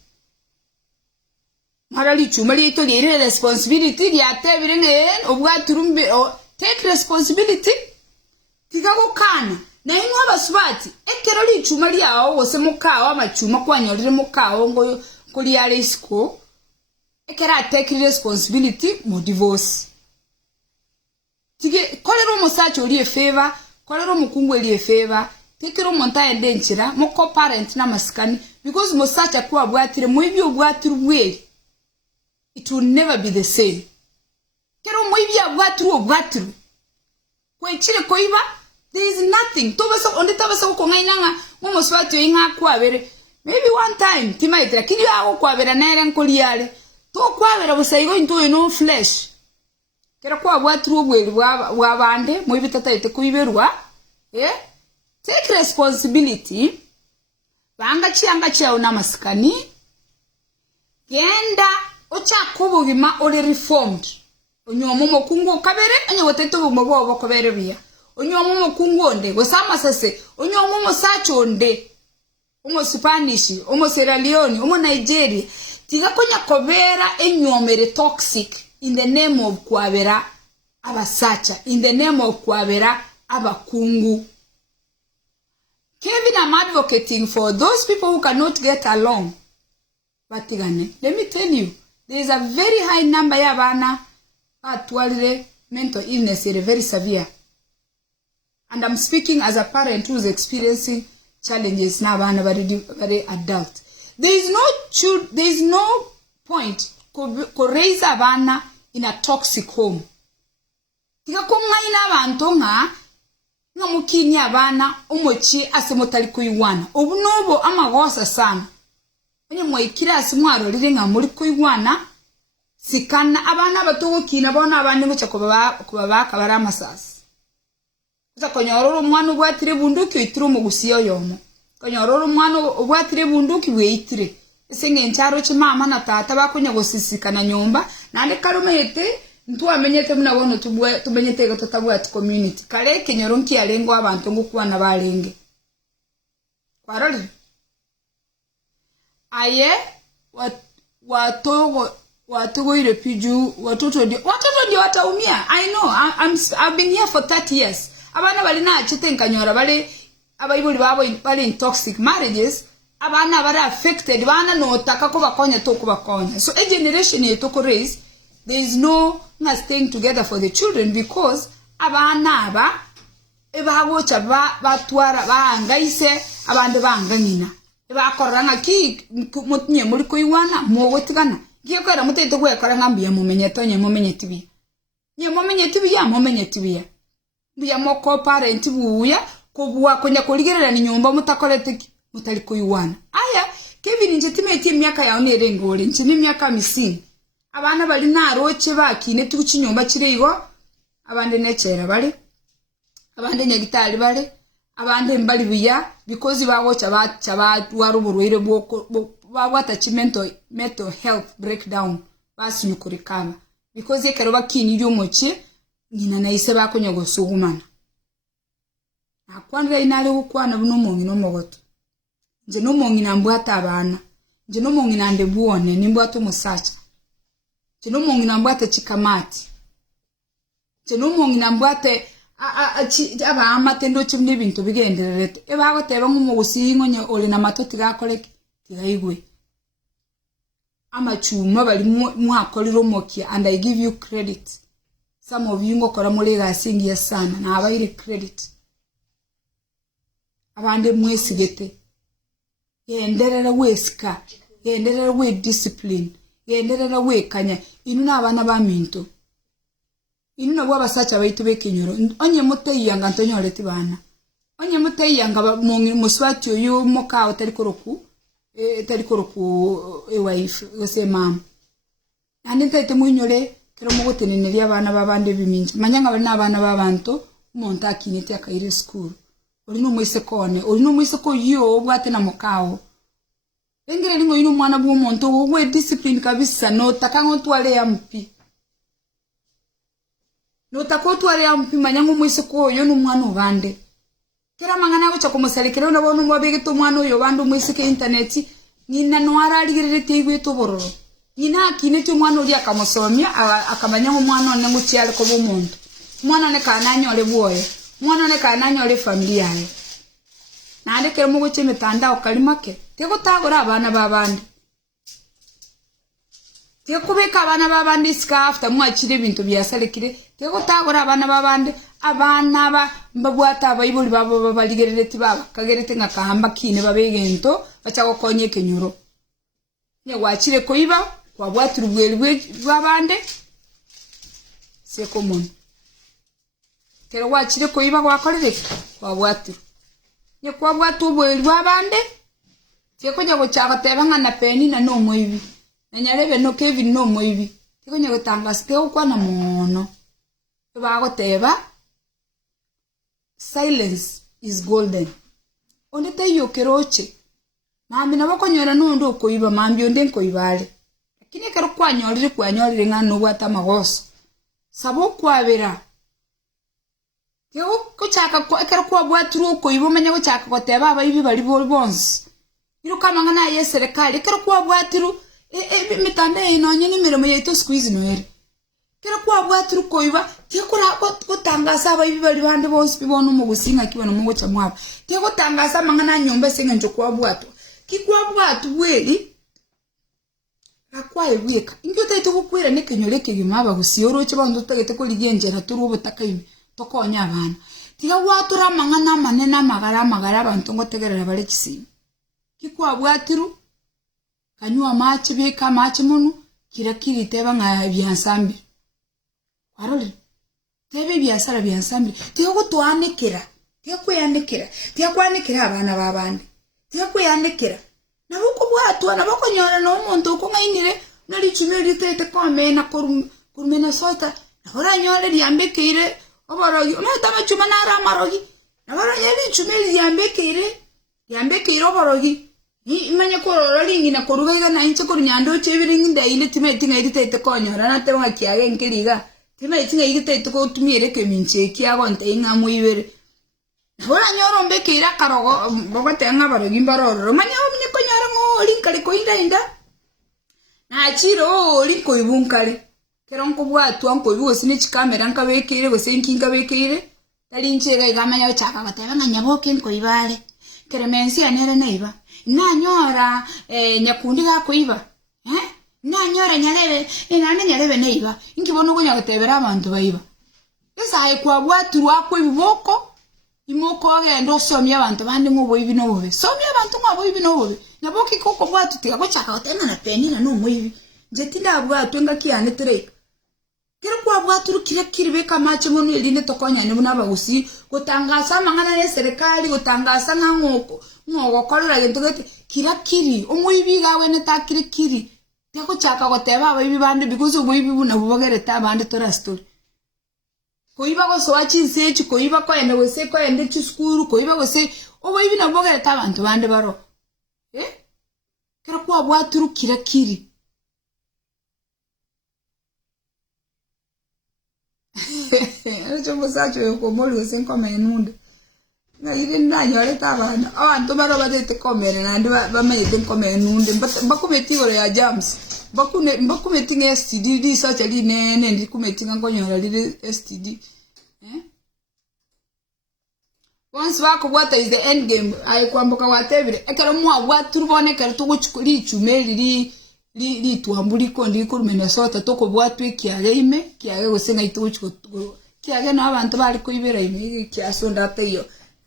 marali chumali to lire responsibility ya tebire nge obwaturumbe take responsibility tigago kana na inwa abasubati ekero lichuma lyawo wose mukawo amachuma kwanyorire mukawo ngo kuri yale isko ekera take responsibility mu divorce tige kolero musacho uri favor kolero mukungu uri favor tikero monta endenchira mu co-parent na maskani because musacha kwa bwatire muibi obwatiru bweri it will never be the same kero muibi obwatiru kwechire koiba there is nothing tobaso onde tabaso ko ngainanga umuswati inga kwabere maybe one time timaitira kindi aho kwabera nere nkoliale to kwabera busayigo into no flesh kera kwa bwatru obweri bwa bande muibi tataite kuiberwa take responsibility banga chianga una maskani genda ocha kubugima ole reformed onyomo mokungo kabere anyawoteto mubobo kabere bia onyomo mokungonde gosama sase onyomo mosacho onde omo Spanish omo Sierra Leone omo Nigeria tigakonya kobera enyomere toxic in the name of kwabera abasacha in the name of kwabera abakungu. Kevin, I'm advocating for those people who cannot get along. But let me tell you, there is a very high number ya bana actually mental illness is very severe. And I'm speaking as a parent who is experiencing challenges now, very adult. There is no point to raise a bana in a toxic home. Tika konga ina bantonga nga mukini abana omochi asemotali kuiwana obunobo amagosa sana onye moikira asimwaro lire nga muri kuiwana sikana abana batogo kina bona abandi mucha kuba kabara masasi uza konyororo mwana ubwatire bunduki itiro mugusiyo yomo konyororo mwana ubwatire bunduki weitire esenge ncharo chimama na tata bakunya gosisikana nyomba nande kalomete ntu amenyete muna bono tumenyete ko tutabwa at community kale kenyoronki alengo abantu ngokuwa na balenge kwarole aye watogo ile piju watoto ndio wataumia. I know I've been here for 30 years abana bali na chitenkanyora bali abayibuli bali in toxic marriages abana bari affected bana no taka ko bakonya to ko bakonya so a generation yeto ko raise there is no staying together for the children because abana aba ebagocha batwara bangaise abandi banganyina ebakoranga ki mutinye muri kuiwana mowetigana giyekwera mutete kwekora ngambiye mumenyetonye mumenyetibi nye mumenyetibi biya moko parent buya kubuwa konya kuligerera ni nyumba mutakorete mutali kuiwana aya Kevin njetimeti myaka yaone erengore nchini myaka 50 abana bali na roche bakine tukinyomba kireigo abande necera bali abande nyagitali bale abande mbali biya because bawo chaba waruburwire bwoko babwata mental health breakdown basi nyukurikaba because ekero bakini yomoche nyina naise bakonyago sugumana akwandira inale ukwana buno mongi no mogoto nje no mongi nambwata abana nje no mongi nande buone nimbwata musacha nje no mongi nambwata chikamati nje no mongi nambwate aba amatendo chimne bintu bigendererete ebago teba ngumugusingo nya ole na matoti gakoreke tigaigwe Amachuma bali mwakoliro mokia and I give you credit. Some of you ngokora mulega singi sana na abaire credit. Abande mwesigete. Yenderera wesika, yenderera we discipline, yenderera we kanya. Inuna abana ba minto. Inuna bwa basacha baitu bekenyoro. Onye muteyanga ntonyo leti bana. Onye muteyanga muswati oyo moka otarikoroku. Tarikoroku wife gose mam andi tete munyole kero mugoteneneria abana babande biminji manyanga bali nabana babanto umuntu akinite akaire school oli no mwise kone oli no mwise ko yo bwate na mukao engere lingo ino mwana bwo muntu we discipline kabisa no takango twale ya mpi no takwo twale ya mpi manyango mwise ko yo no mwana ubande kera mangana go chakomusalekera no bono mwabege to mwana oyo bandu mwisike internet nyina no araligirete igweto bororo nyina akine to mwana uri akamusomya akamanya ngo mwana ne ngucyale ko bomuntu mwana ne kananyole bwoye mwana ne kananyole familia ye nande kero mugo chemetanda okalimake tego tagora abana babandi tego kubeka abana babandi ska after mwachire bintu byasalekire tego tagora abana babandi abana ba mbabwata abaibori babo baligerete baba kagerete ngakahamba kine babegento bachago konye kenyuro ne wachire koiba kwa bwaturu bwelwe babande se common kero wachire koiba gwakorere kwa bwaturu ne kwa bwatu bwelwe babande se koja go chaga tebanga na peni na no moibi na nyarebe no Kevin no moibi tikonya gutangasta ukwa na mono bago teba silence is golden. Onete yo keroche. Mami na bakonyora nundo koiba mambi onde koibale. Lakini kero kwanyolire ngano bwata magoso. Sabo kwabera. Yo kuchaka kero kwa bwaturu koiba manya kuchaka koteba abayibi bali bonse. Iro kama ngana ye serikali kero kwa bwaturu mitande inonye ni mirimo yeto squeeze noere. Kero kwa bwaturu koiba tekura gutangasa abayibi bali bande bonse bibona umugusinga kibona mugocha mwaba te gutangasa mangana nyombe senga njo kwa bwatu kikwa bwatu weli akwa ebweka ingyo tete kukwira ne kenyoleke gimaba gusioro che bando tagete ko ligenjera turu butakaimi tokonya abana tiga watura mangana manena magara bantu ngotegerera bale kisimi kikwa bwatiru kanywa machi beka machi munu kirakiri teba nga byansambi warole tebe byasara byansambi tiyo gutwanekera tiyo kwanekera abana babandi tiyo kwanekera nabuko bwatwa nabakonyora no muntu ko ngainire no lichume litete komena kurumena sota nahora nyore lyambekeire oborogi no tamachuma nara marogi nabara yeli chume lyambekeire oborogi ni manya kororo lingina koruga na inche kurunyando chebiringi ndaile timetinga litete konyora na teronga kiage nkiriga tima itinga igite ko tumire ke minche kiago ntainga muibere nabora nyoro mbekira karogo bogotenga barogi mbaroro manya omnye konyara ngo linkale ko inda na chiro linko ibunkale keronko bwatu anko biwose ne chikamera nkabekire go senkinga bekire talinchega igamanya chaka bateba nyaboke nko ibale keremensi anere neiba nanyora nyakundi ga koiba nanyora nyarebe inane nyarebe neiba inkibona ugonya gutebera abantu baiba esa kwa bwatu wakwe biboko imoko agendo somya abantu bandi ngo ibi no bobe somya abantu ngo ibi no bobe naboki koko bwatu tiga go chaka otena na penina no mwibi jetinda bwatu ngakiane tere kero kwa bwatu rukire kiribeka mache ngono eline tokonya ne bunaba gusi gutangasa mangana ya serikali gutangasa nkoko korera gento gete kirakiri omwibi gawe ne takirikiri tigo chaka goteba abayibi bande because omwibi buna bubogereta bande tora story Koiba go soa chinsechi koiba ko ende wese ko ende chiskuru koiba go se obo ibi na boga ta bantu bande baro kera kwa bwaturu kirakiri ejo musacho yoko moli wese nkoma enunde na iri na yore ta bana abantu baro badete komere na ndi bameyite nkoma enunde bakumetigo ya jams bakumetinga STD di sacha li nene ndi kumetinga ngonyora li STD once wako bwata is the end game ai kwamboka watebire ekero mwa bwaturu bonekera tuguchukuri chumeri li tuambuli kondi kurumenya sota toko bwatu ikiageime kiage gusenga ituguchuko kiage na abantu bali kuibera imi kiasonda teyo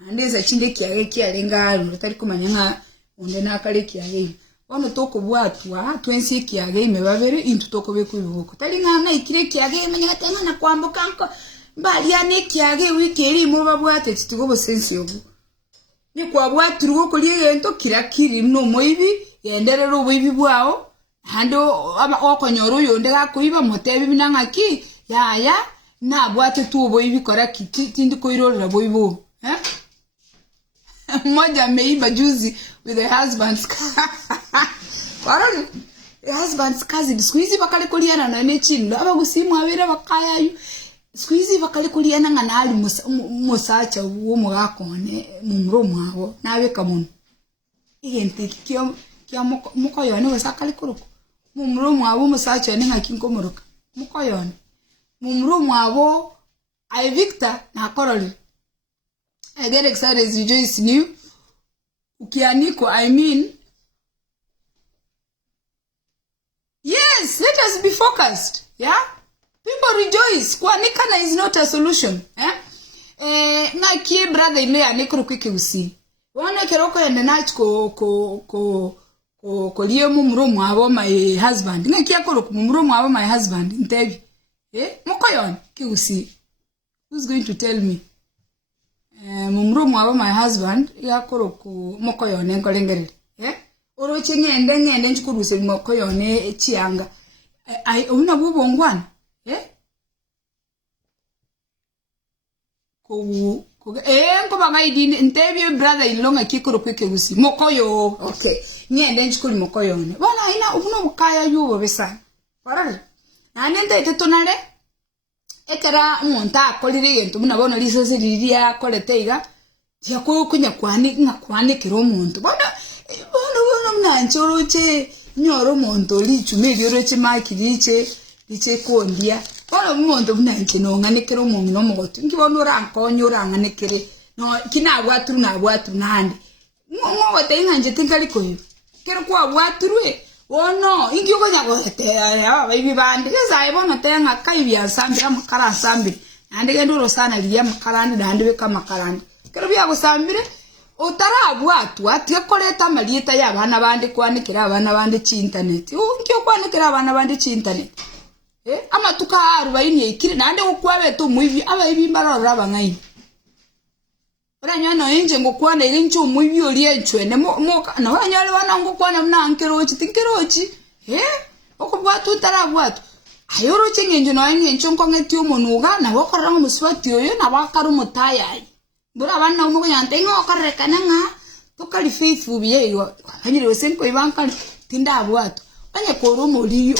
andeza chinde kiage kialenga rutari kumanya nga onde nakale kiage ono toko bwatu twensi kiageime babere into toko bekubibuko tali nga ikire kiageime nyatanga na kwamboka nko mbali ane kiage wiki eri mo babwate titugo bosensi yobu ni kwa bwatu rugo kuliye ento kirakiri no moibi yenderero boibi bwao hando okonyoro yonde gakuiba motebi binangaki ya na bwate tu boibi kora kiti tindi koirora boibo moja meiba juzi with the husband's waroni the husband's cousin squeeze bakale kuliana na nechindo abagusimu abere bakayayu squeeze bakale kuliana ngana ali musacha wo mugakone mumro mwabo nabe kamun igente kyo mukoyone wasakale kuruko mumro mwabo musacha ne ngakinko muruka mukoyone mumro mwabo ai Victor na koroli I get excited as rejoice in you ukianiko I mean yes, let us be focused. Yeah? People rejoice. Kuanikana is not a solution. Na kie brother ime anikuru kwike usi. Wana keroko ya nenach ko liye mumrumu abo my husband. Nga kia koro mumrumu abo my husband. Ntevi. Moko yon ki usi. Who's going to tell me? Mumrumu abo my husband. Ya koro ku moko yon enkolengere. Oroche ngende nchikuruse moko yone chianga. Una bubo ngwana. Ko banga idini ntebi brother ilonga kikuru kweke gusi mokoyo okay ngende nchikuri mokoyo ne bana ina ubuno bukaya yubo besa parare nande tetonare ekera umuntu akolire yento muna bona lisose liria koleteiga ya kunya kwani kiro umuntu bona mnanchoroche nyoro umuntu lichumeli oroche liche kondia Polo umuntu mnanche no nganekero umuntu no mogoto ngibona urankonyo uranganekere no kina bwaturu na bwaturu nande ngogote inganje tinkali koyo kero kwa bwaturwe wono ingiko nyagote aba bibi bande keza ibona tenga kaibya sambira makara sambira nande genduro sana liya makarande nande beka makarande kero bya gusambire utara bwatu atiye koleta malieta ya bana bande kwanikira abana bande chi internet ngyo kwanikira abana bande chi internet ama tuka rubaini ikire nande ukwabe to muivi aba ibi marora bangai uranyana inje ngokwana ile ncho muivi oliye chwene mo na uranyale wana ngokwana mna nkerochi tinkerochi okubwatu tarabwatu ayoro chengenje no anye ncho nkongeti umunuga na bokorra mu muswati oyo na bakaru mutayai bura bana umugo yante ngokarrekana nga tukali faithful biyeyo anyire wesenko ibanka tindabwatu anye koro muri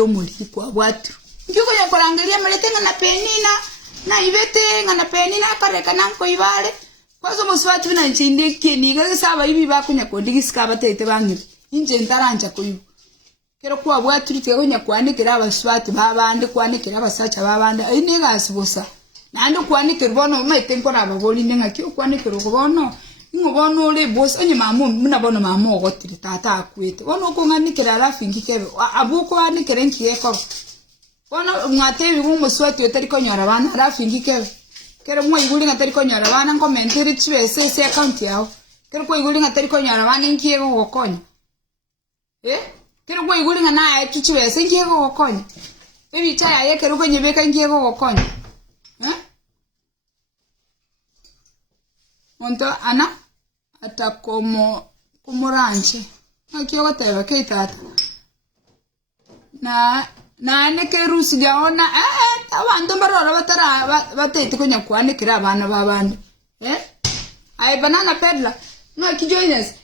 umuivi kwa bwatu ngiko yakorangalia maletenga na penina na ibete ngana penina kareka nanko ibale kwazo muswatu na nchinde keni ga saba ibi bakunya kondigisika batete bangire inje ntaranja kuyu kero kwa bwatu ritegonya kwanikira abaswatu babande kwanikira abasacha babande ine gasibosa nando kwanikira bono mete nkora abagoli nenga kyo kwanikira kubono ngobono le boss onye mamu muna bono mamu ogotiri tata akwete bono ko nganikira rafingi kebe abuko anikire nkiyeko bono mwatebi gumuswati otari konyora bana rafingi kebe kero mwe iguli ngatari konyora bana ngomentiri chibese se account yao kero ko iguli ngatari konyora bana nkiyeko gokonya kero ko iguli ngana chibese nkiyeko gokonya ebi chaya ye kero ko nyebeka nkiyeko gokonya Monto ana atakomo kumuranche akiwa taiba keitata na neke rusi gaona abantu barora batara batete kunya kwanikira abana babandi ai banana pedla no kijoines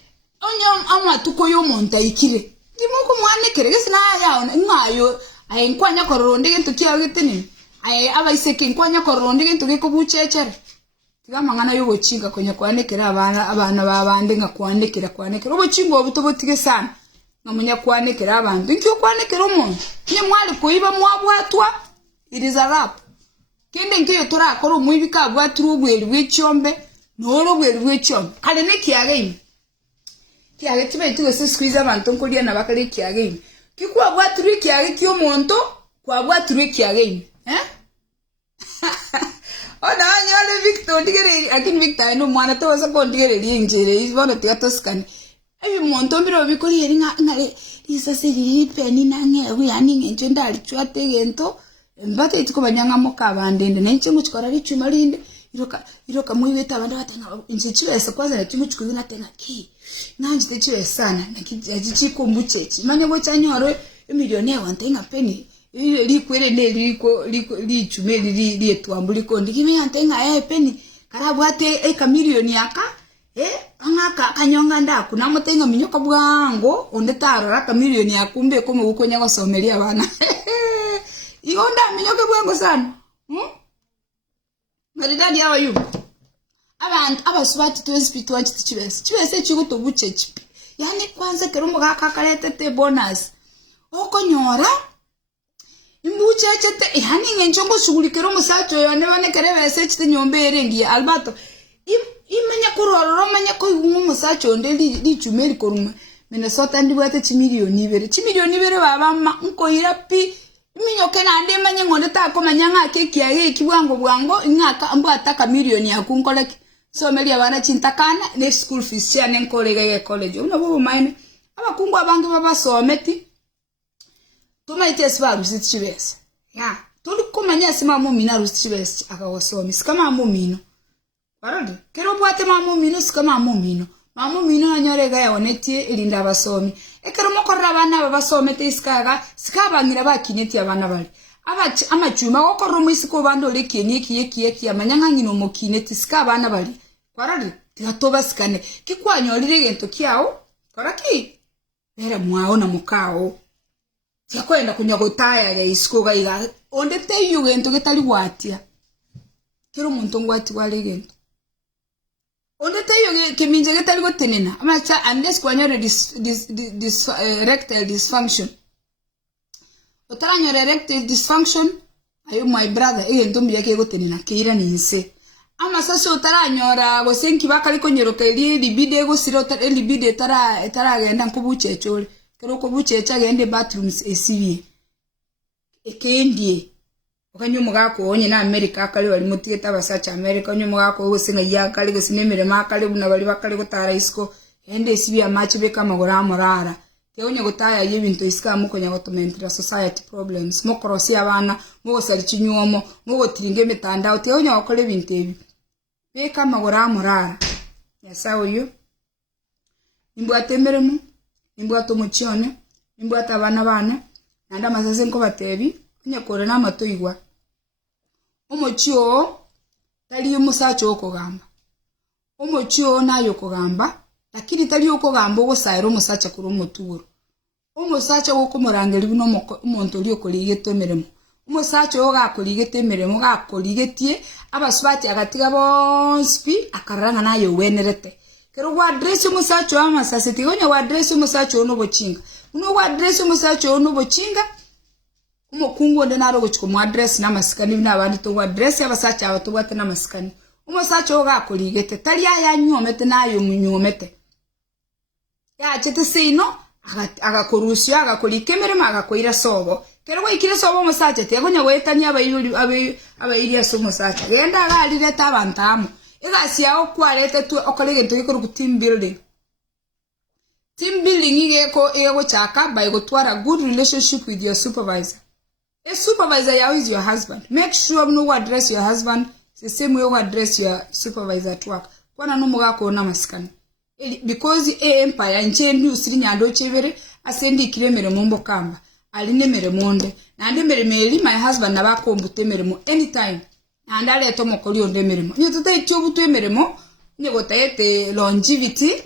onyo amatuko yo monta ikire ndimo kumwanikire gesina yaona ngayo ai nkwanya koronde gintu kiagitini ai abaiseke nkwanya koronde gintu gikubucecere tigamangana yo gochinga kunya kwanikira abana babandi ngakwanikira ubochingo obutobotige sana ngamunya kwanikira abantu nkyo kwanikira umuntu nye mwali kuiba mwabwatwa it is a rap kende nkiyo turakora umwibika bwaturu ubweri bw'icyombe noro ubweri bw'icyombe kale nekiageni kiage tibe tuwe squeeze abantu nkolia na bakale kiageni kikuwa bwaturu kiage kyo muntu kwa bwaturu kiageni ona anyale Victor ndigere akini Victor no mwana toza ko ndigere linjere ibona tiatoskani ebi muntu mbiro bikori yeri ngale isa siri peni nange yani ngenje ndali chwate gento mbate itiko banyanga mukabandende nencingu chikora richuma linde iroka muibeta abantu batanga inchichwese kwaza nechingu chikubina tenga ki nanje techiwe sana nakichiko mbuchechi manye bochanyoro emilioni wantenga peni likwere ne lichume lietwambuliko ndikimenya ntenga peni karabu ate milioni yaka angaka kanyonga ndaku namutenga minyoka bwango ondetarora ka milioni yakumbe ko mubukonya gosomeria abana Ionda minyoke bwango sana. Maridadi yawa yu. Abantu abasubati to spiritual chichibese. Chibese chiguto buche chipi. Yani kwanza kerumo gakakarete te bonus. Oko nyora. Imbuche chete yani ngenchongo shugulikero musacho yone bane kerebese chite nyombe erengi albato. Imanya kurororo manya ko umusacho ndeli lichumeri koruma. Minnesota ndibwate chimilioni bere babama nkoira pi minyoke na ande manye ngonde ta ko manyanga keki yaye kibwango bwango ngaka ambu ataka milioni yakunkoleke so meli abana chintakana ne school fees ya nenkolege college uno bubu mine abakungu abange babasometi tumaite sbaru sitchibese ya tuli kumanya sima mumina rusichibese akawasomi sikama mumino barande kero bwate mumino sikama mumino mamumino anyorega yaonetie ilinda abasomi ekero mokorra abana babasomete iskaga sikabangira bakineti abana bali amachuma gokorra mwisiko bando lekieki amanyanga ngino mokineti sikabana bali kwarari tigatoba sikane kikwanyorire gento kiao koraki era mwao na mukao yakwenda kunyagotaya ya iskoga iga ondete yugento getali watia kero muntu ngwati wale gento ondete yoge keminje getali gotenena amacha unless kwanyore this erectile dysfunction otaranyore erectile dysfunction ayo my brother ile ndombi yake gotenena keira ninse ama sasa otaranyora gosenki bakaliko nyoroka ili libide go sirota libide tara genda nkubuchechole kero kubuchecha gende bathrooms esivie ekendie okanyomo gako onye na America akali bali mutieta basacha America onyomo gako ogosenga yakali gosinemere makali buna bali bakali gotara isko ende esivia machibe kama goramorara teonye gotaya yebinto iska mukonya gotomentra society problems mokorosi abana mogosari chinyuomo mogotiringe metandao teonye okole bintu ebi be kama goramorara yasawo yo imbwatemeremu imbwato muchione imbwata bana nanda masase nko batebi nyakore na matoigwa omochio tali umusacho okogamba omochio nayo kogamba lakini tali okogamba ogosaira umusacha kuri omoturo umusacha okomorangeri buno omonto li okoligetemeremo umusacha ogakoligetemeremo gakoligetie abasubati agatiga bonspi akaranga nayo wenerete kero wa address umusacho amasase tigonya wa address umusacho ono bochinga uno wa address umusacho ono bochinga umukungu onde naro gochiko mu address na masikani bina abandi to address abasacha abatubate na masikani umusacha ogakoligete tali yanyomete nayo munyomete ya chete sino agakorusya agakolikemerema agakoira sobo kero goikire sobo umusacha tegonya wetani abayiri asomusacha genda agalire tabantamo igasiya okwarete tu okolege ntoyikoro ku team building igeko chaka by gotwara good relationship with your supervisor. A supervisor is your husband. Make sure you know address your husband the same way you address your supervisor at work. Kwana no muga ko na maskani. Because empire nchendi usiri nyando chevere asendi kiremere mombo kamba. aline meremonde nande meremeli my husband nabakombute meremo anytime nande aleto mokoli onde meremo nyotote itiobutu emeremo nyegotayete longevity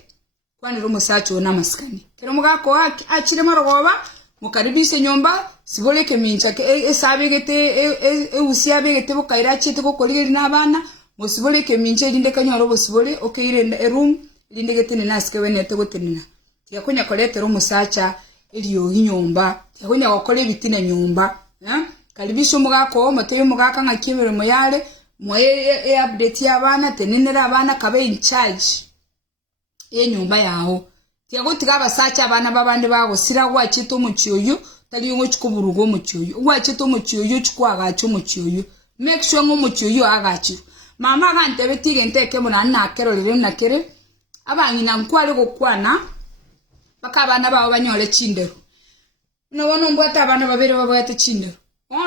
kwani rumusacho na maskani kero mugako achire marogoba mukaribise nyomba siboleke mincha ke esabegete usiabegete bokaira chete kokorigeri nabana musiboleke mincha irinde kanyoro bosibole okeire room irinde getene naske wenete gotenena tiakonya kolete rumusacha eliyo nyomba tiakonya gokole bitina nyomba karibise mugako mateyo mugaka ngakimere moyale moye update yabana tenenera abana kabe in charge nyumba yaho tiago tigaba sacha abana babande bago siragwa chito muchiyoyo tali ngo chikuburugo muchiyoyo gwa chito muchiyoyo chikwaga cho muchiyoyo make sure ngo muchiyoyo agachi mama gante betige nteke muna nakero lire nakere abangina nkwale gokwana baka abana bawo banyole chindero no wono mbwata abana babere babwate chindero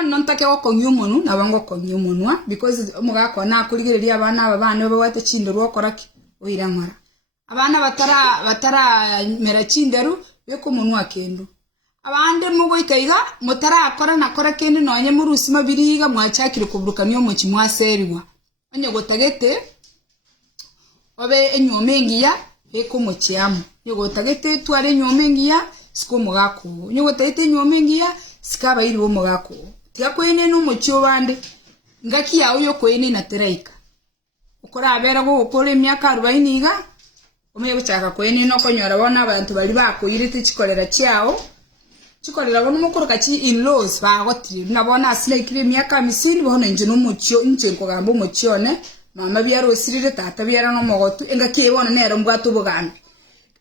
nontake okonyumunu nabango konyumunwa because omugako nakurigereria abana babane babwate chindero okoraki oirangora abana batara mera chinderu beko munwa kendo abande mugo ikaiga mutara akora kende nonye murusi mabiriga mwachakire kuburuka niyo muchi mwaseriwa onye gotagete obe enyomengiya beko muchiamu nyogotagete tware enyomengiya siko mugako nyogotagete enyomengiya sikaba iri wo mugako tiakwene no muchyo bande ngaki yawo yo kwene na teraika ukora abera go ukore myaka 40 iga Ome buchaka kwene no konyora bona abantu bali bakoyirite chikolera chiao chikolera bono mukoroka chi in-laws bagotire nabona asile kire myaka 50 bono inje no muchyo nje kogambo muchione mama byaro sirire tata byara no mogotu enga kibona nero mbwato bugambi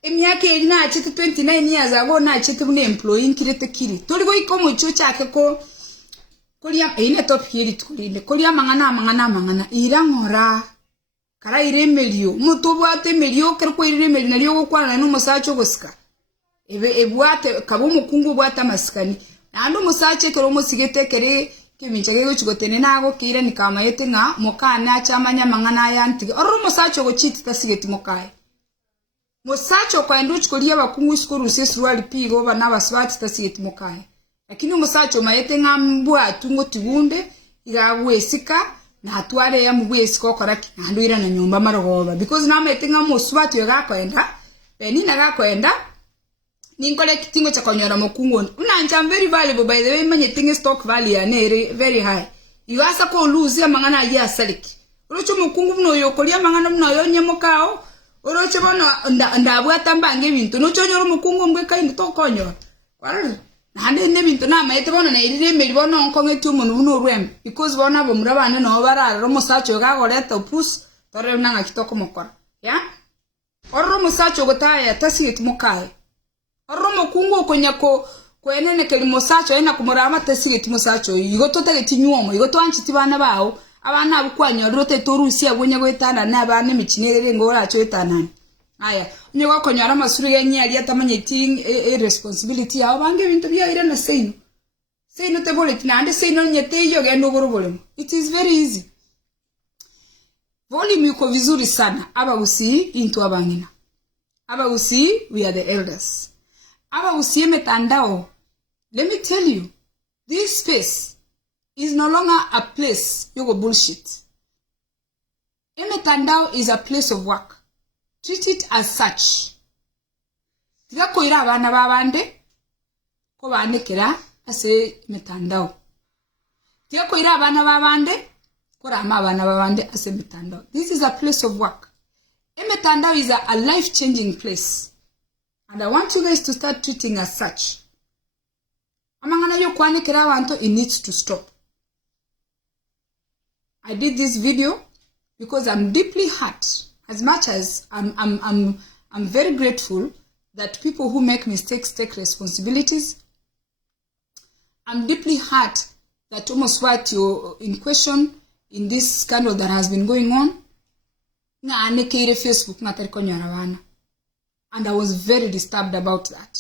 emyaka eri na chite 29 years ago na chite bune employee kirete kiri toli go iko muchyo chake ko kolia ine top kiri tukulinde kolia mangana irangora kara iremelio mutubwate melio kerko iremelio nalio gokwana no musacho gosika ebwate kabo mukungu bwata maskani nando musache kero musigete kere kimincha gego chigotene nago kire nikama yete nga mukana chamanya mangana yanti oro musacho go chiti tasigeti mukai musacho kwa nduchi kolia bakungu skuru sesuali pigo bana baswati tasigeti mukai lakini musacho mayete nga mbwatu ngotibunde igagwe Sika na atware ya mubwesi kokoraki nandwira na nyumba marogoba because na metinga muswatu yagakwenda benina gakwenda ninkole kitingo cha konyora mukungu unanja very valuable by the way manye tinga stock value ya nere very high igasa ko lose ya mangana ya saliki urocho mukungu mno yokolia mangana mno yonye mukao urocho bana ndabwata mbange bintu no chonyoro mukungu mbwe kandi to konyora nande ne bintu na maite bono na irire meri bono nkongetu umuntu buno rwem because bona bo murabane no barara musacho gagoreta pus tore nanga kitoko mukora ya orro musacho gotaya tasigeti mukae orro mukungu konyako kwenene keli musacho ena kumurama tasigeti musacho igototageti nyuomo igotwanchiti bana bawo abana abukwanyo rote torusi agonya gwetana na bana michinere ngora cho etanani aya nyoga konyara masuru yenye ali atamanyeting responsibility ya bange bintu bya ira na seino te boletina ande seino nyete yo gendo gorobole it is very easy volume yuko vizuri sana abagusi into abangina abagusi we are the elders abagusi metandao let me tell you this space is no longer a place you go bullshit emetandao is a place of work. Treat it as such. Tiga koira abana babande ko bandekera ase metandao. Tiga koira abana babande ko rama abana babande ase metandao. This is a place of work. Metandao is a life-changing place. And I want you guys to start treating as such. Amangana yo kwanekera abantu, it needs to stop. I did this video because I'm deeply hurt. As much as I'm very grateful that people who make mistakes take responsibilities, I'm deeply hurt that almost what you're in question in this scandal that has been going on. Facebook, and I was very disturbed about that.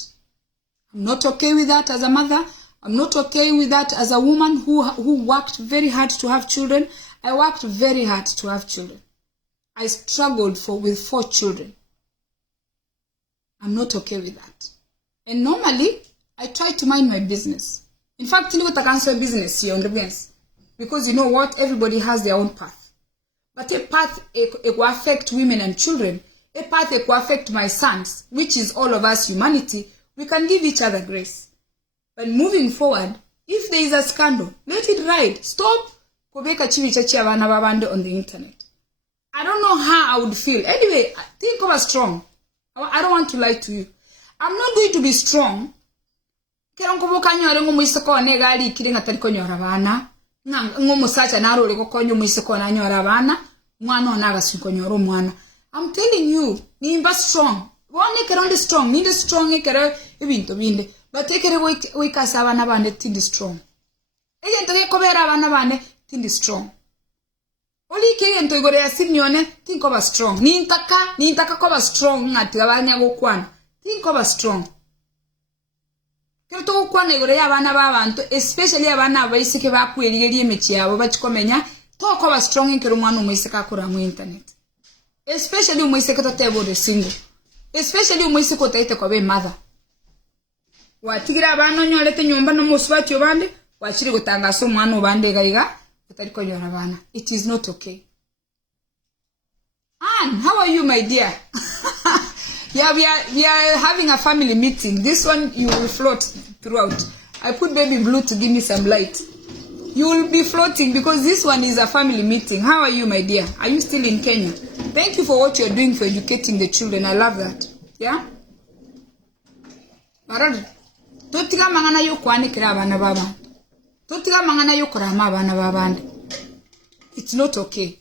I'm not okay with that as a mother. I'm not okay with that as a woman who worked very hard to have children. I worked very hard to have children. I struggled with 4 children. I'm not okay with that. And normally, I try to mind my business. In fact, you know what I can say business here on the business. Because you know what? Everybody has their own path. But a path it will affect women and children. A path it will affect my sons, which is all of us humanity. We can give each other grace. But moving forward, if there is a scandal, let it ride. Stop kubeka chibi chachi abana babande on the internet. I don't know how I would feel. Anyway, think of a strong. I don't want to lie to you. I'm not going to be strong. Keronkoboka nyore ngomuiseko negali kirenga tariko nyora bana. Ngomusacha narole kokonyo muiseko na nyora bana. Mwana onaga sinko nyoro mwana. I'm telling you, nimba strong. Wone keronde strong, ninde strong ekere ebinto binde. But ekere wikasa abana bande tindi strong. Egento gekobera abana bande tindi strong. Oli kegento igore yasinyone think of a strong. Nintaka koba strong ngati abanya gokwana. Think of a strong. Kero to gokwana igore y'abana babantu, especially abana abaiseke bakwerigerie emechi yabo bachikomenya, to koba strong nkero mwana umwiseka akora mu internet. Especially umwiseke to table the single. Especially umwiseke otaite kwa be mother. Watigira abana nyolete nyumba no musubati obande, wachiri gutangaso mwana obande gaiga. It is not okay. Anne, how are you, my dear? Yeah, we are having a family meeting. This one you will float throughout. I put baby blue to give me some light. You will be floating because this one is a family meeting. How are you, my dear? Are you still in Kenya? Thank you for what you're doing for educating the children. I love that. Yeah? Totiga mangana yo kwani kira abana baba. Totiga mangana yo kurama abana babande. It's not okay.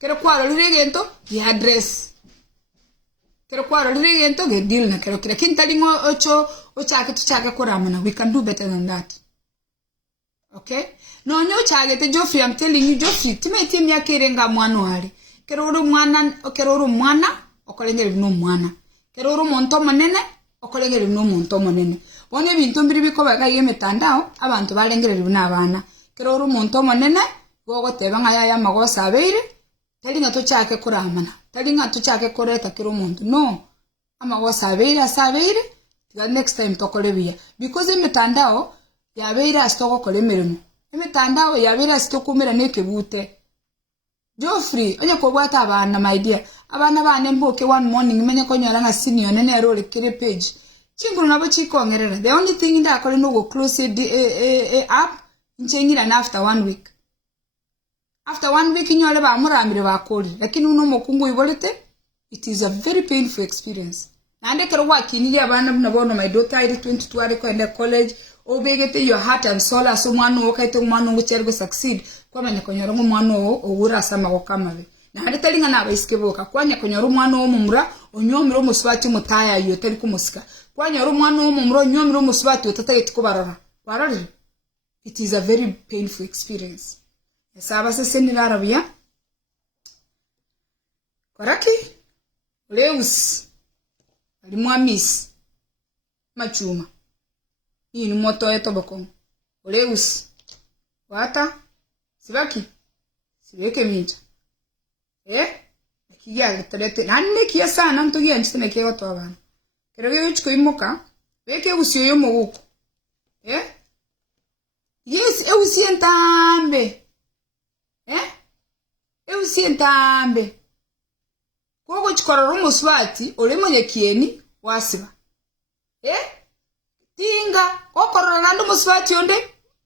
Kero kwaro lirigento ye address. Kero kwaro lirigento ge deal na kero kira kintalingo ocho ochake tuchake kuramana. We can do better than that. Okay? No nyo chage te Joffrey, I'm telling you Joffrey, timeti myakerenga mwano hali. Kero uru mwana okolengere bino mwana. Kero uru monto manene okolengere bino monto manene. Bone bintu mbiri bikoba ga yemetandao abantu balengere bino abana. Kero uru monto manene gogo tebanga ya magosa abeire talinga tuchake kuramana talinga tuchake koreta kiro muntu no amagosa abeire asabeire the next time tokolebia because emitandao yabeire astoko kolemeremo emitandao yabeire astokumira nekebute Joffrey onye kobwata abana my dear abana bane mboke one morning menye konyara nga senior nene role kire page chinguru nabo chikongerera the only thing ndakole no go close up nchengira na after 1 week. After 1 week nyole ba muramire bakoli lakini uno mokungu ibolete it is a very painful experience. Nande kero wakinili abana nabono my daughter iri 22 ari kwenda college obegete your heart and soul aso mwana okaite mwana nguchergo succeed kwa manya konyoro mwana owura sama kokamabe. Nande talinga na Abaiseke boka kwanya konyoro mwana omumura onyomiro muswati mutaya yo tari kumusika. Kwanya ro mwana omumura onyomiro muswati otatageti kubarara. Barari. It is a very painful experience. Saba se senila Arabia. Koraki? Leus. Alimwamis. Machuma. Hii ni moto eto bokong. Leus. Wata? Sibaki? Sibeke mincha. Kia talete. Nane kia sana mtogia nchitene kia watu wabana. Kerege uchiko imoka. Weke usio yomo wuku. Yes, eusientambe. Eusientambe. Koko chikororo muswati, ole mwenye kieni, wasiba. Tinga, kokororo nando muswati onde,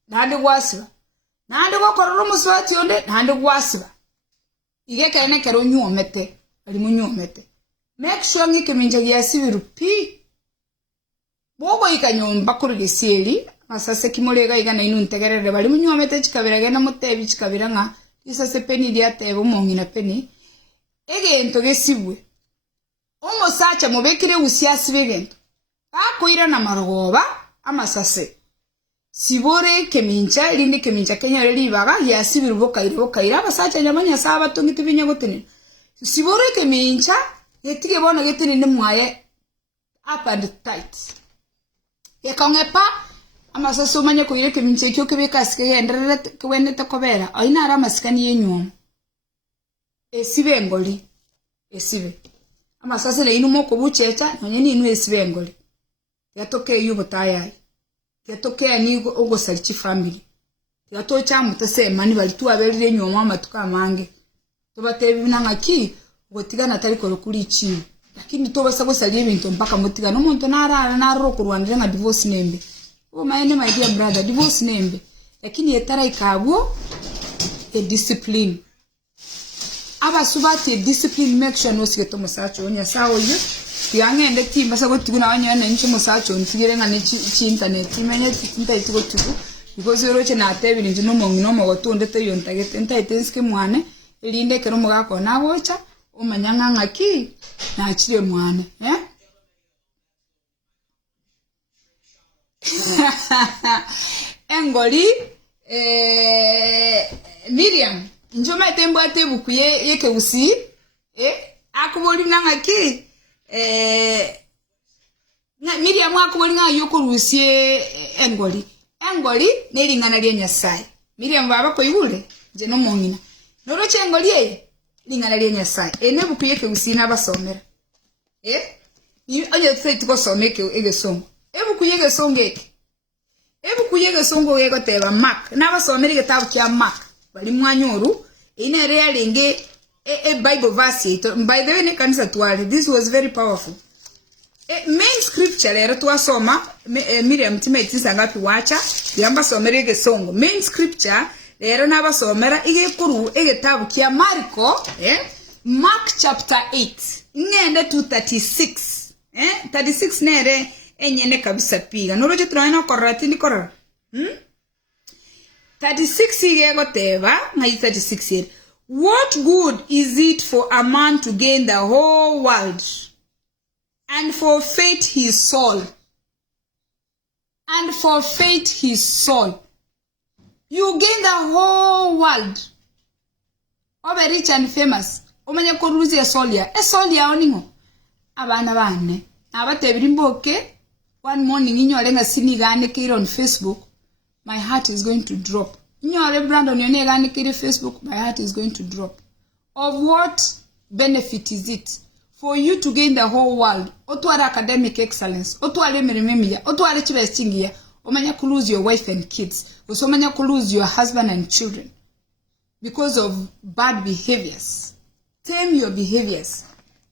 nande wasiba. Nande kokororo muswati onde, nande wasiba. Igeka ene kero nyuomete, alimu nyuomete. Make sure ngike minjagi yasibiru pi. Bogo ikanyomba kuri gesieli, masase kimolega igana inu ntegerere bali munyomete chikabira gena mutebi chikabira nga isase peni dia tebo mongina peni egento gesibwe omosacha mubekire usiasi begento akoira na marogoba amasase sibore kemincha linde kemincha Kenya libaga yasibiru bokaira basacha nyamanya saba tungiti binya gotene sibore kemincha yetige bona getene ne mwaye up and tight yekongepa amasase umanye kuire keminche kyo kebekasike yenderere kwendete kobera aina ara maskani yenyom esibengoli esibe amasase le inu moko buchecha nonye ni inu esibengoli yatoke yubo tayari yatoke ni ugo sarichi family yatocha mutase mani bali tuaberire nyoma matuka mange tobatebi nangaki gotigana tari ko kuri ichi lakini tobasa gusali ibintu mpaka mutigana umuntu narara narro kurwanira nga divorce nembe o mayene my dear brother divorce nembe lakini yetara ikabwo a discipline abasubati discipline make sure no sigeto musacho onya sawo yo yangende timba sako tiguna wanyana nchi musacho ntigire nga nchi internet imenye tinta itiko tuku because roche na tebi ni no mongino mo gotunde te yontagete ntaitenske mwane elinde kero mugako nagocha umanyanga ngaki na achire mwane engoli Miriam njoma tembo atebuku yeke usi akuboli nangaki Miriam akuboli nga yoko rusie engoli nelingana lya Nyasaye Miriam baba ko ibule je no mongina noroche engoli lingana lya Nyasaye enebuku yeke usi nabasomera ni anye tsaiti ko someke egesongo ebuku yeke songeke ebuku yeke songo yego teba Mark nabasomera igitabo kya Mark bali mwanyoru ine realinge Bible verse by the way ne kanisa twali this was very powerful main scripture lero twasoma Miriam timeti sangapi wacha yamba somera igesongo main scripture lero nabasomera igekuru igitabo kya Marko Mark chapter 8 ngende 236 36 nere enyene kabisa piga noroje tunaona korati ni korara 36 yego teba na 36 yere what good is it for a man to gain the whole world and forfeit his soul you gain the whole world over rich and famous omanya ko ruzi esolia oningo abana bane abatebiri mboke one morning inyore nga sinigane kire on Facebook my heart is going to drop inyore Brandon yone gane kire Facebook my heart is going to drop of what benefit is it for you to gain the whole world otwara academic excellence otwara merememia otwara chibestingia omanya ku lose your wife and kids osomanya ku lose your husband and children because of bad behaviors tame your behaviors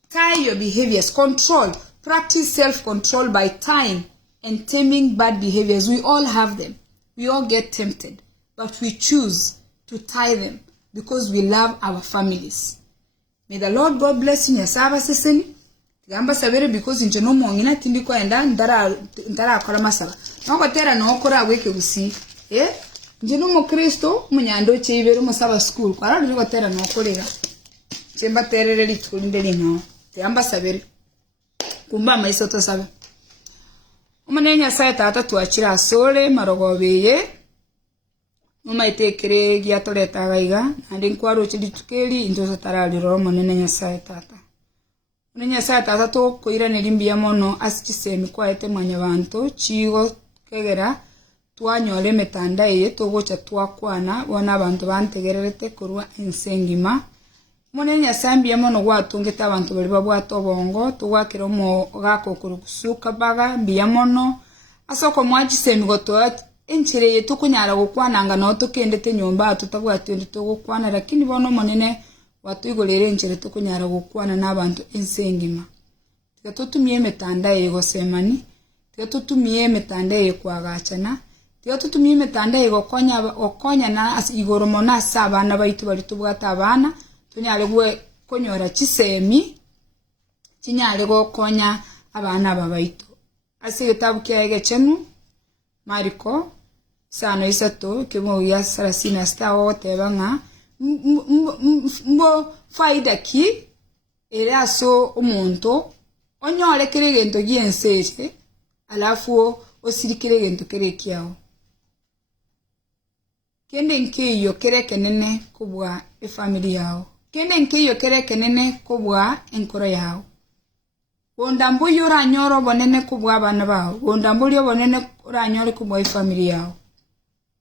tie your behaviors control practice self-control by time and taming bad behaviors. We all have them. We all get tempted. But we choose to tie them because we love our families. May the Lord God bless you. Nyasaba seseni. Gamba sabere because in no mongina tindiko enda ndara akora masaba. Noko tera no okora weke usi. Njeno mo Kristo munyando cheibero masaba school. Kwara ndiko tera no okorera. Chemba terere litulinde lingo. Gamba sabere. Kumba maiso to sabe. Umanenya Nyasaye tata tuachira sole marogobeye. Umaitekere giatoleta gaiga andi nkwaro chiditukeli indoza taraliro monene Nyasaye tata. Munenya Nyasaye tata to koira nelimbia mono asichisemi kwa ete mwanya bantu chigo kegera twanyole metanda eye togocha twakwana bona abantu bantegererete kurwa ensengima. Munenya Nyasaye mbia mono gwatungeta abantu bali babwato bongo tugwakira mo gako kurukusuka baga mbia mono asoko mwachisemi goto enchire yetu kunyara gukwananga no tukendete nyomba tutabwatende tugukwana lakini bono monene watuyigolere enchire tukunyara gukwana nabantu ensengima tutumie metanda yego semani tutumie metanda yego kwagachana tutumie metanda yego okonya na igoro mona sabana baitu bali tubwata abana tunyare gwe konyora chisemi kinyare gokonya abana babaitu asigetabu kyage chenu Mariko sano isato kemo ya sarasina stawo tebanga mbo faida ki eraso omuntu onyore kirigento gienseche alafu osirikire gento kerekiao kende nkiyo kerekenene kubwa family yao kende nkiyo kerekenene kubwa enkoro yao Wondambu yura nyoro bonene kubwa abana bao. Wondambu lyo bonene uranyore kubwa family yao.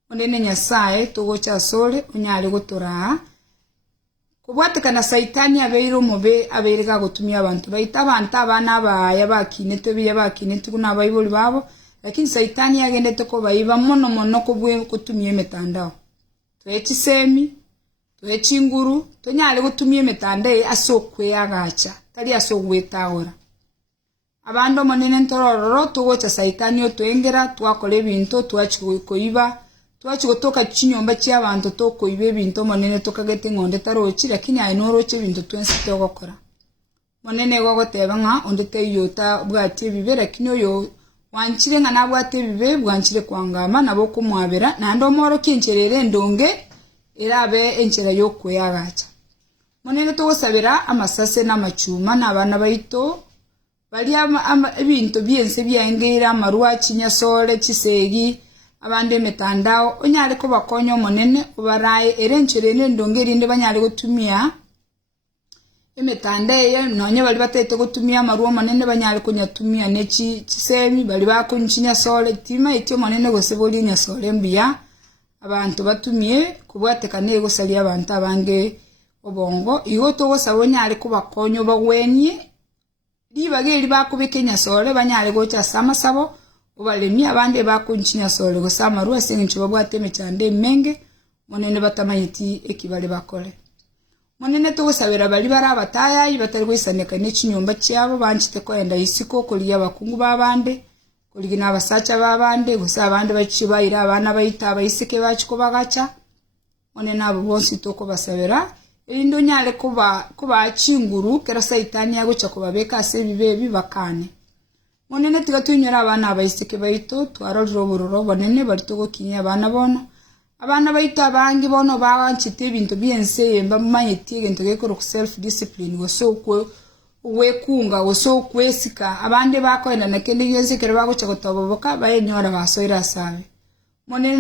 Onene Nyasaye tugocha sole unyali gutura kubwatekana saitani abeire omobe abeire gagotumia abantu baita abantu abana abaya bakinete biya bakinete kuna Nabaibori babo lakini saitani agendete ko baiba mono kubwe kutumia emetandao twechisemi twechinguru tonyale gutumia emetandao asokwe agacha tali asogwetagora abando monene ntorororo tugocha saitani otwengera twakole bintu twachikoiba twachigotoka chinyomba chia abantu tokoibe bintu monene tokagete ngonde tarochi lakini ainoroche bintu twensi togokora monene gogoteba nga ondete yota bwati bibe lakini oyo wanchire nga nabwate bibe bwanchire kwangama nabo kumwabera nando moro kincherere ndonge erabe enchera yokweyagacha monene togosabira amasase n'amachuma n'abana baito bali ebintu byense byangeira amarwa chinyasole chisegi abande metandao onyale ko bakonyo monene ubaraye erencherene ndongeri ndi banyale gutumia emetandao nonye bali batete gutumia amarwa monene banyale kunyatumia nechi chisemi bali bakunchinya sole tima ityo monene goseboli nya sole mbia abantu batumie kubwatekane gosalia abantu abange obongo igoto gosabonye ali ko bakonyo bagwenye libageri bakubekenya sole banyale gocha samasabo ubalemi abande bakunchinya sole gosama ruwa sengi babwate mechande menge monene batamayiti ekibale bakole monene tugosabira bali barabataya ibatari kwisaneka n'ikinyomba cyabo banchite ko enda isiko kuliya bakungu babande kuligina abasacha babande gusa abande bachibayira abana bayita Abaiseke bachiko bagacha monene abo bonsi toko basabira indo nyale kuba chinguru kera saitani yagucha kubabeka ase bibebi bakane monene tigatunyora abana Abaiseke baito twaroriro bururo bonene baritogo kinya abana bono abana baita bangi bono bawanchite bintu byense yemba mayiti gento gekoro ku self discipline gosokwe wekunga gosokwe Sika abande bakoenda nakende byense kera bagucha gotoboboka bayenyora basoira sabe monene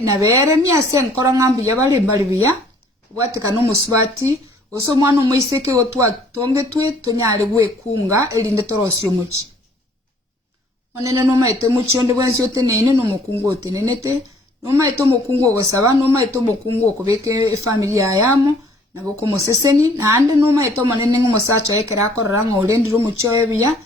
nabere myase nkora ngambu yabali mbali biya bwatika no musubati oso mwana Abaiseke otwa tonge twe tonyale wekunga elinde torosyo muchi monene no maite muchi onde bwensi otenene no mukungu otenenete no maite mukungu ogosaba no maite mukungu okobeke familia yamo nabo komoseseni nande no maite monene ngomusacho ekera akorora ngolendiro muchi oyebiya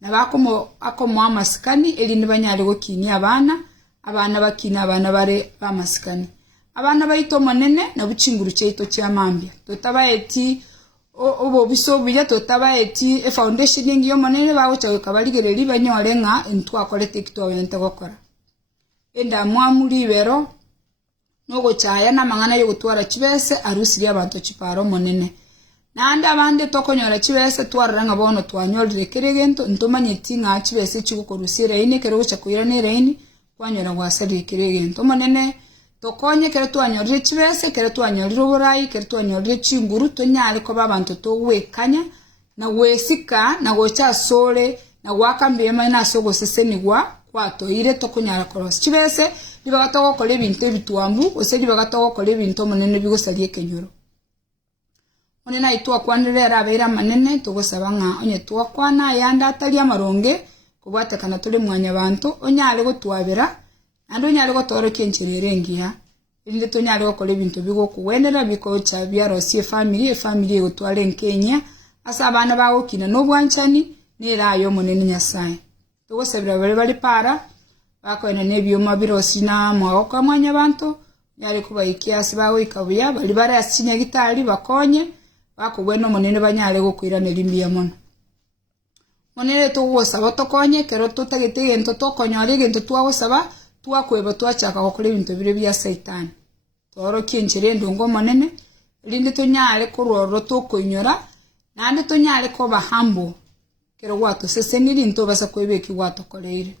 nabakomo akomo amasikani elinde banyale gokini abana bakina abana bare bamasikani abana baito monene na buchinguru cheito cyamambya totabaeti obo bisobya totabaeti foundation ngiyo monene bawo cyawe kabaligereri banyore nga intwa kole tiktok yente gokora enda mwamuri bero nogo cyaya namangana yo gutwara kibese arusiri abantu kiparo monene nande abande tokonyora kibese twaranga bono twanyorire keregento ntomanyeti nga kibese chigukorusire ine kero cyakuyira nereini kwanyora gwasari keregento monene tokonye kere twanyorire kibese kere twanyorire uburayi kere twanyorire chinguru tonyale ko babantu towekanya na wesika na gocha sole na wakambiyema na sogo sesenigwa kwatoire tokonyara koros kibese libagato gukora ebintu ebituambu ose libagato gukora ebintu monene bigosarie kenyoro monene aitwa kwanirera abera manene tugosaba nga onye twakwana yanda atali amaronge kubwatekana tuli mwanya bantu onyale gotwabera ando nyale gotoro kencherere ngiya inde to nyale gokora ebintu bigokuwenera bikocha byarosie family gotwale nkenya asa abana bawo kina no bwanchani nerayo monene nyasaye tugosabira bali para bakoena nebyoma birosi na mwako mwanya bantu nyale kubaikia sibawo ikabuya bali bara asinya gitali bakonye bakubweno monene banyale gokwira nelimbiya mono monene tugosaba tokonye kero tutagete gento tokonyore gento twagosaba twakweba twachaka gukora ibintu bire bya saitani toro kinjire ndongo monene linde tonyale kuroro tokunyora nande tonyale ko bahambo kero wato seseniri into basa kwebeki wato koleire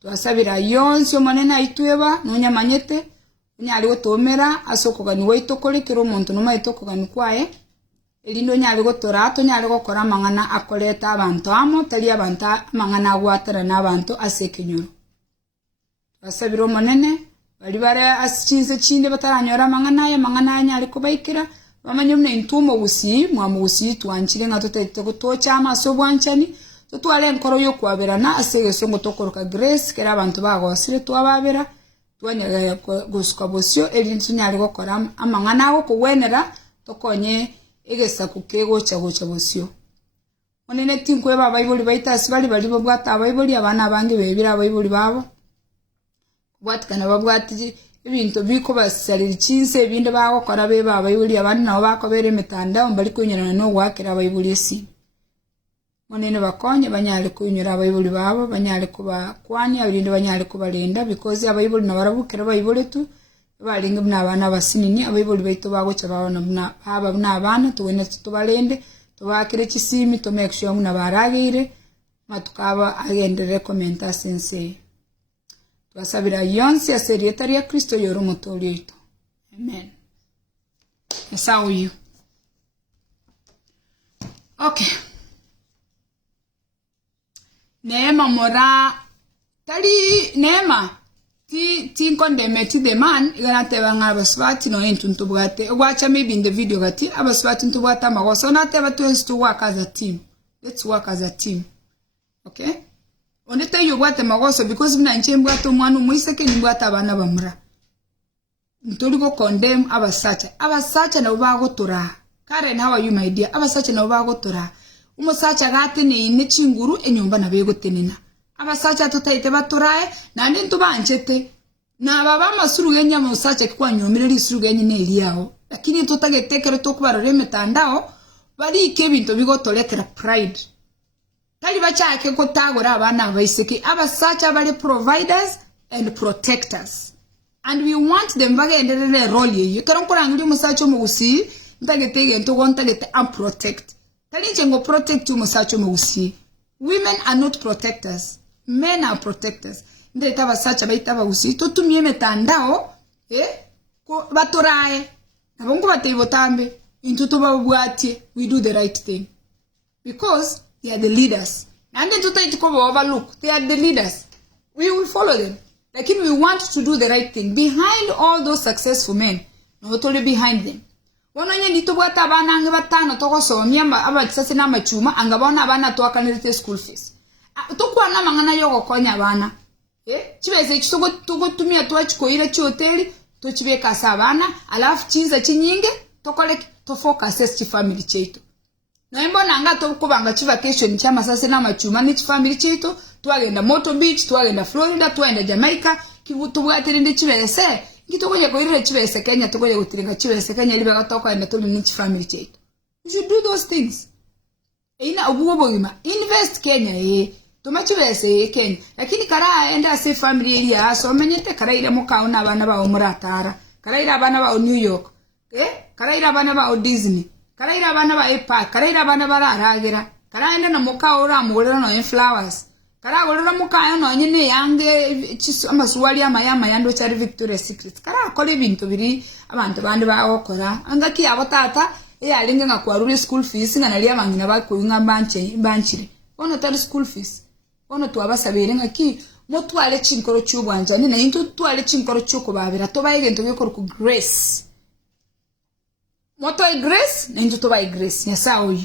twasabira yonse monene aitweba nonya manyete nyali gotomera asokogani waito kole kero omuntu no maitokogani kwae elindo nyali gotora tonyale gokora mangana akoleta abantu amo tali abantu mangana agwatara n'abantu asekenyoro basabiro monene bali bare asichinze chinde bataranyora mangana nyali kubaikira bamanye mne intumo gusi mwamugusi twanchire nga totete gutocha amaso bwanchani totwale nkoro yo kwaberana asege songo tokoroka grace kera abantu bagosire twababera twanyara gusuka bosyo elintu nyali gokora amangana ago kuwenera tokonye egesa kukegocha gocha bosio onene tinkwe Babaibori baitasi bali babwata Abaibori abana abange bebira Abaibori babo bwatikana babwatije ibintu biko basalira chinse ebinde bago kora be Babaibori abandi nabo bakobere metanda mbali kunyana no gwakira Abaibori esi monene bakonye banyale kunyura Abaibori babo banyale kuba kwani abinde banyale kubalinda because Abaibori nabarabukira Abaibori tu balinga n'abana basinini Abaibori baito bagocha babona haba n'abana tuwene tubalende tubakire kisimi to make sure muna baragire matukaba agendere komenta sense twasabira yonse aserietari ya Kristo yoro mutoli ito amen. That's how you okay. Neema mora tali neema ti kondeme ti the man igana teba ngabaswati no entuntu bwate wacha maybe in the video gati abaswati ntu bwata magoso na teba to work as a team. Let's work as a team. Okay? Oneta yo bwate magoso because mna nchembwato mwana muiseke ni bwata abana bamura. Ntuli go condemn abasacha na ubago tora. Karen, how are you my dear? Abasacha na ubago tora. Umusacha gate ne chinguru enyomba na bego tenena. Abasacha tutaite batorae na ndintu banchete na baba masurugenya musacha kwa nyomireri surugenya ne iliao lakini tutagetekero tokubarore metandao bali ikebinto bigotolekera pride tali bachake ko tagora abana Abaiseke abasacha bali providers and protectors and we want them bagenderere role ye karonkorangiri musacha mugusi ntagetege ntogontagete am protect tali njengo protect musacha mugusi. Women are not protectors. Men are protectors. Ndeta basacha baita bagusi to tumie metandao ko batorae nabongo batebotambe into to babwatie we do the right thing because they are the leaders and then to take ko overlook they are the leaders we will follow them like we want to do the right thing behind all those successful men not only behind them wonanye ndito bwata abana nge batano tokosomya abatsase na Amachuma angabona abana twakanirite school fees tokwana mangana yogo konya abana chibese kisogo tugotumia twachikoira chi hoteli tochibeka sabana alafu chinza chinyinge tokole to focus chi family cheito na mbona anga tokubanga chi vacation cha masase na Amachuma ni chi family cheito twagenda Moto Beach twagenda Florida twagenda Jamaica kibutu bwaterende chibese ngitokoye koirire chibese Kenya tokoye gutiringa chibese Kenya libe gatoka enda tuli ni chi family cheito. You should do those things ina obuwobogima invest Kenya tumachibese Kenya lakini kara enda se family area so menyete kara ile mukaona abana ba umuratara kara ile abana ba New York kara ile abana ba Disney kara ile abana ba Park kara ile abana ba Raragira kara enda na mukaora mugorera no flowers kara gorera mukayo no nyine yange amasuwali amayama yando chari Victoria's Secret kara akole bintu biri abantu bandi ba okora angaki abatata alinga ngakwarure school fees nganalia abangina bakuyunga banchire ono tari school fees ono twabasabire ngaki motwale chinkoro cyubwanja ni nayo twale chinkoro cyukubabira tobaye gento bikora ku grace moto grace nayo tobaye grace nyasawo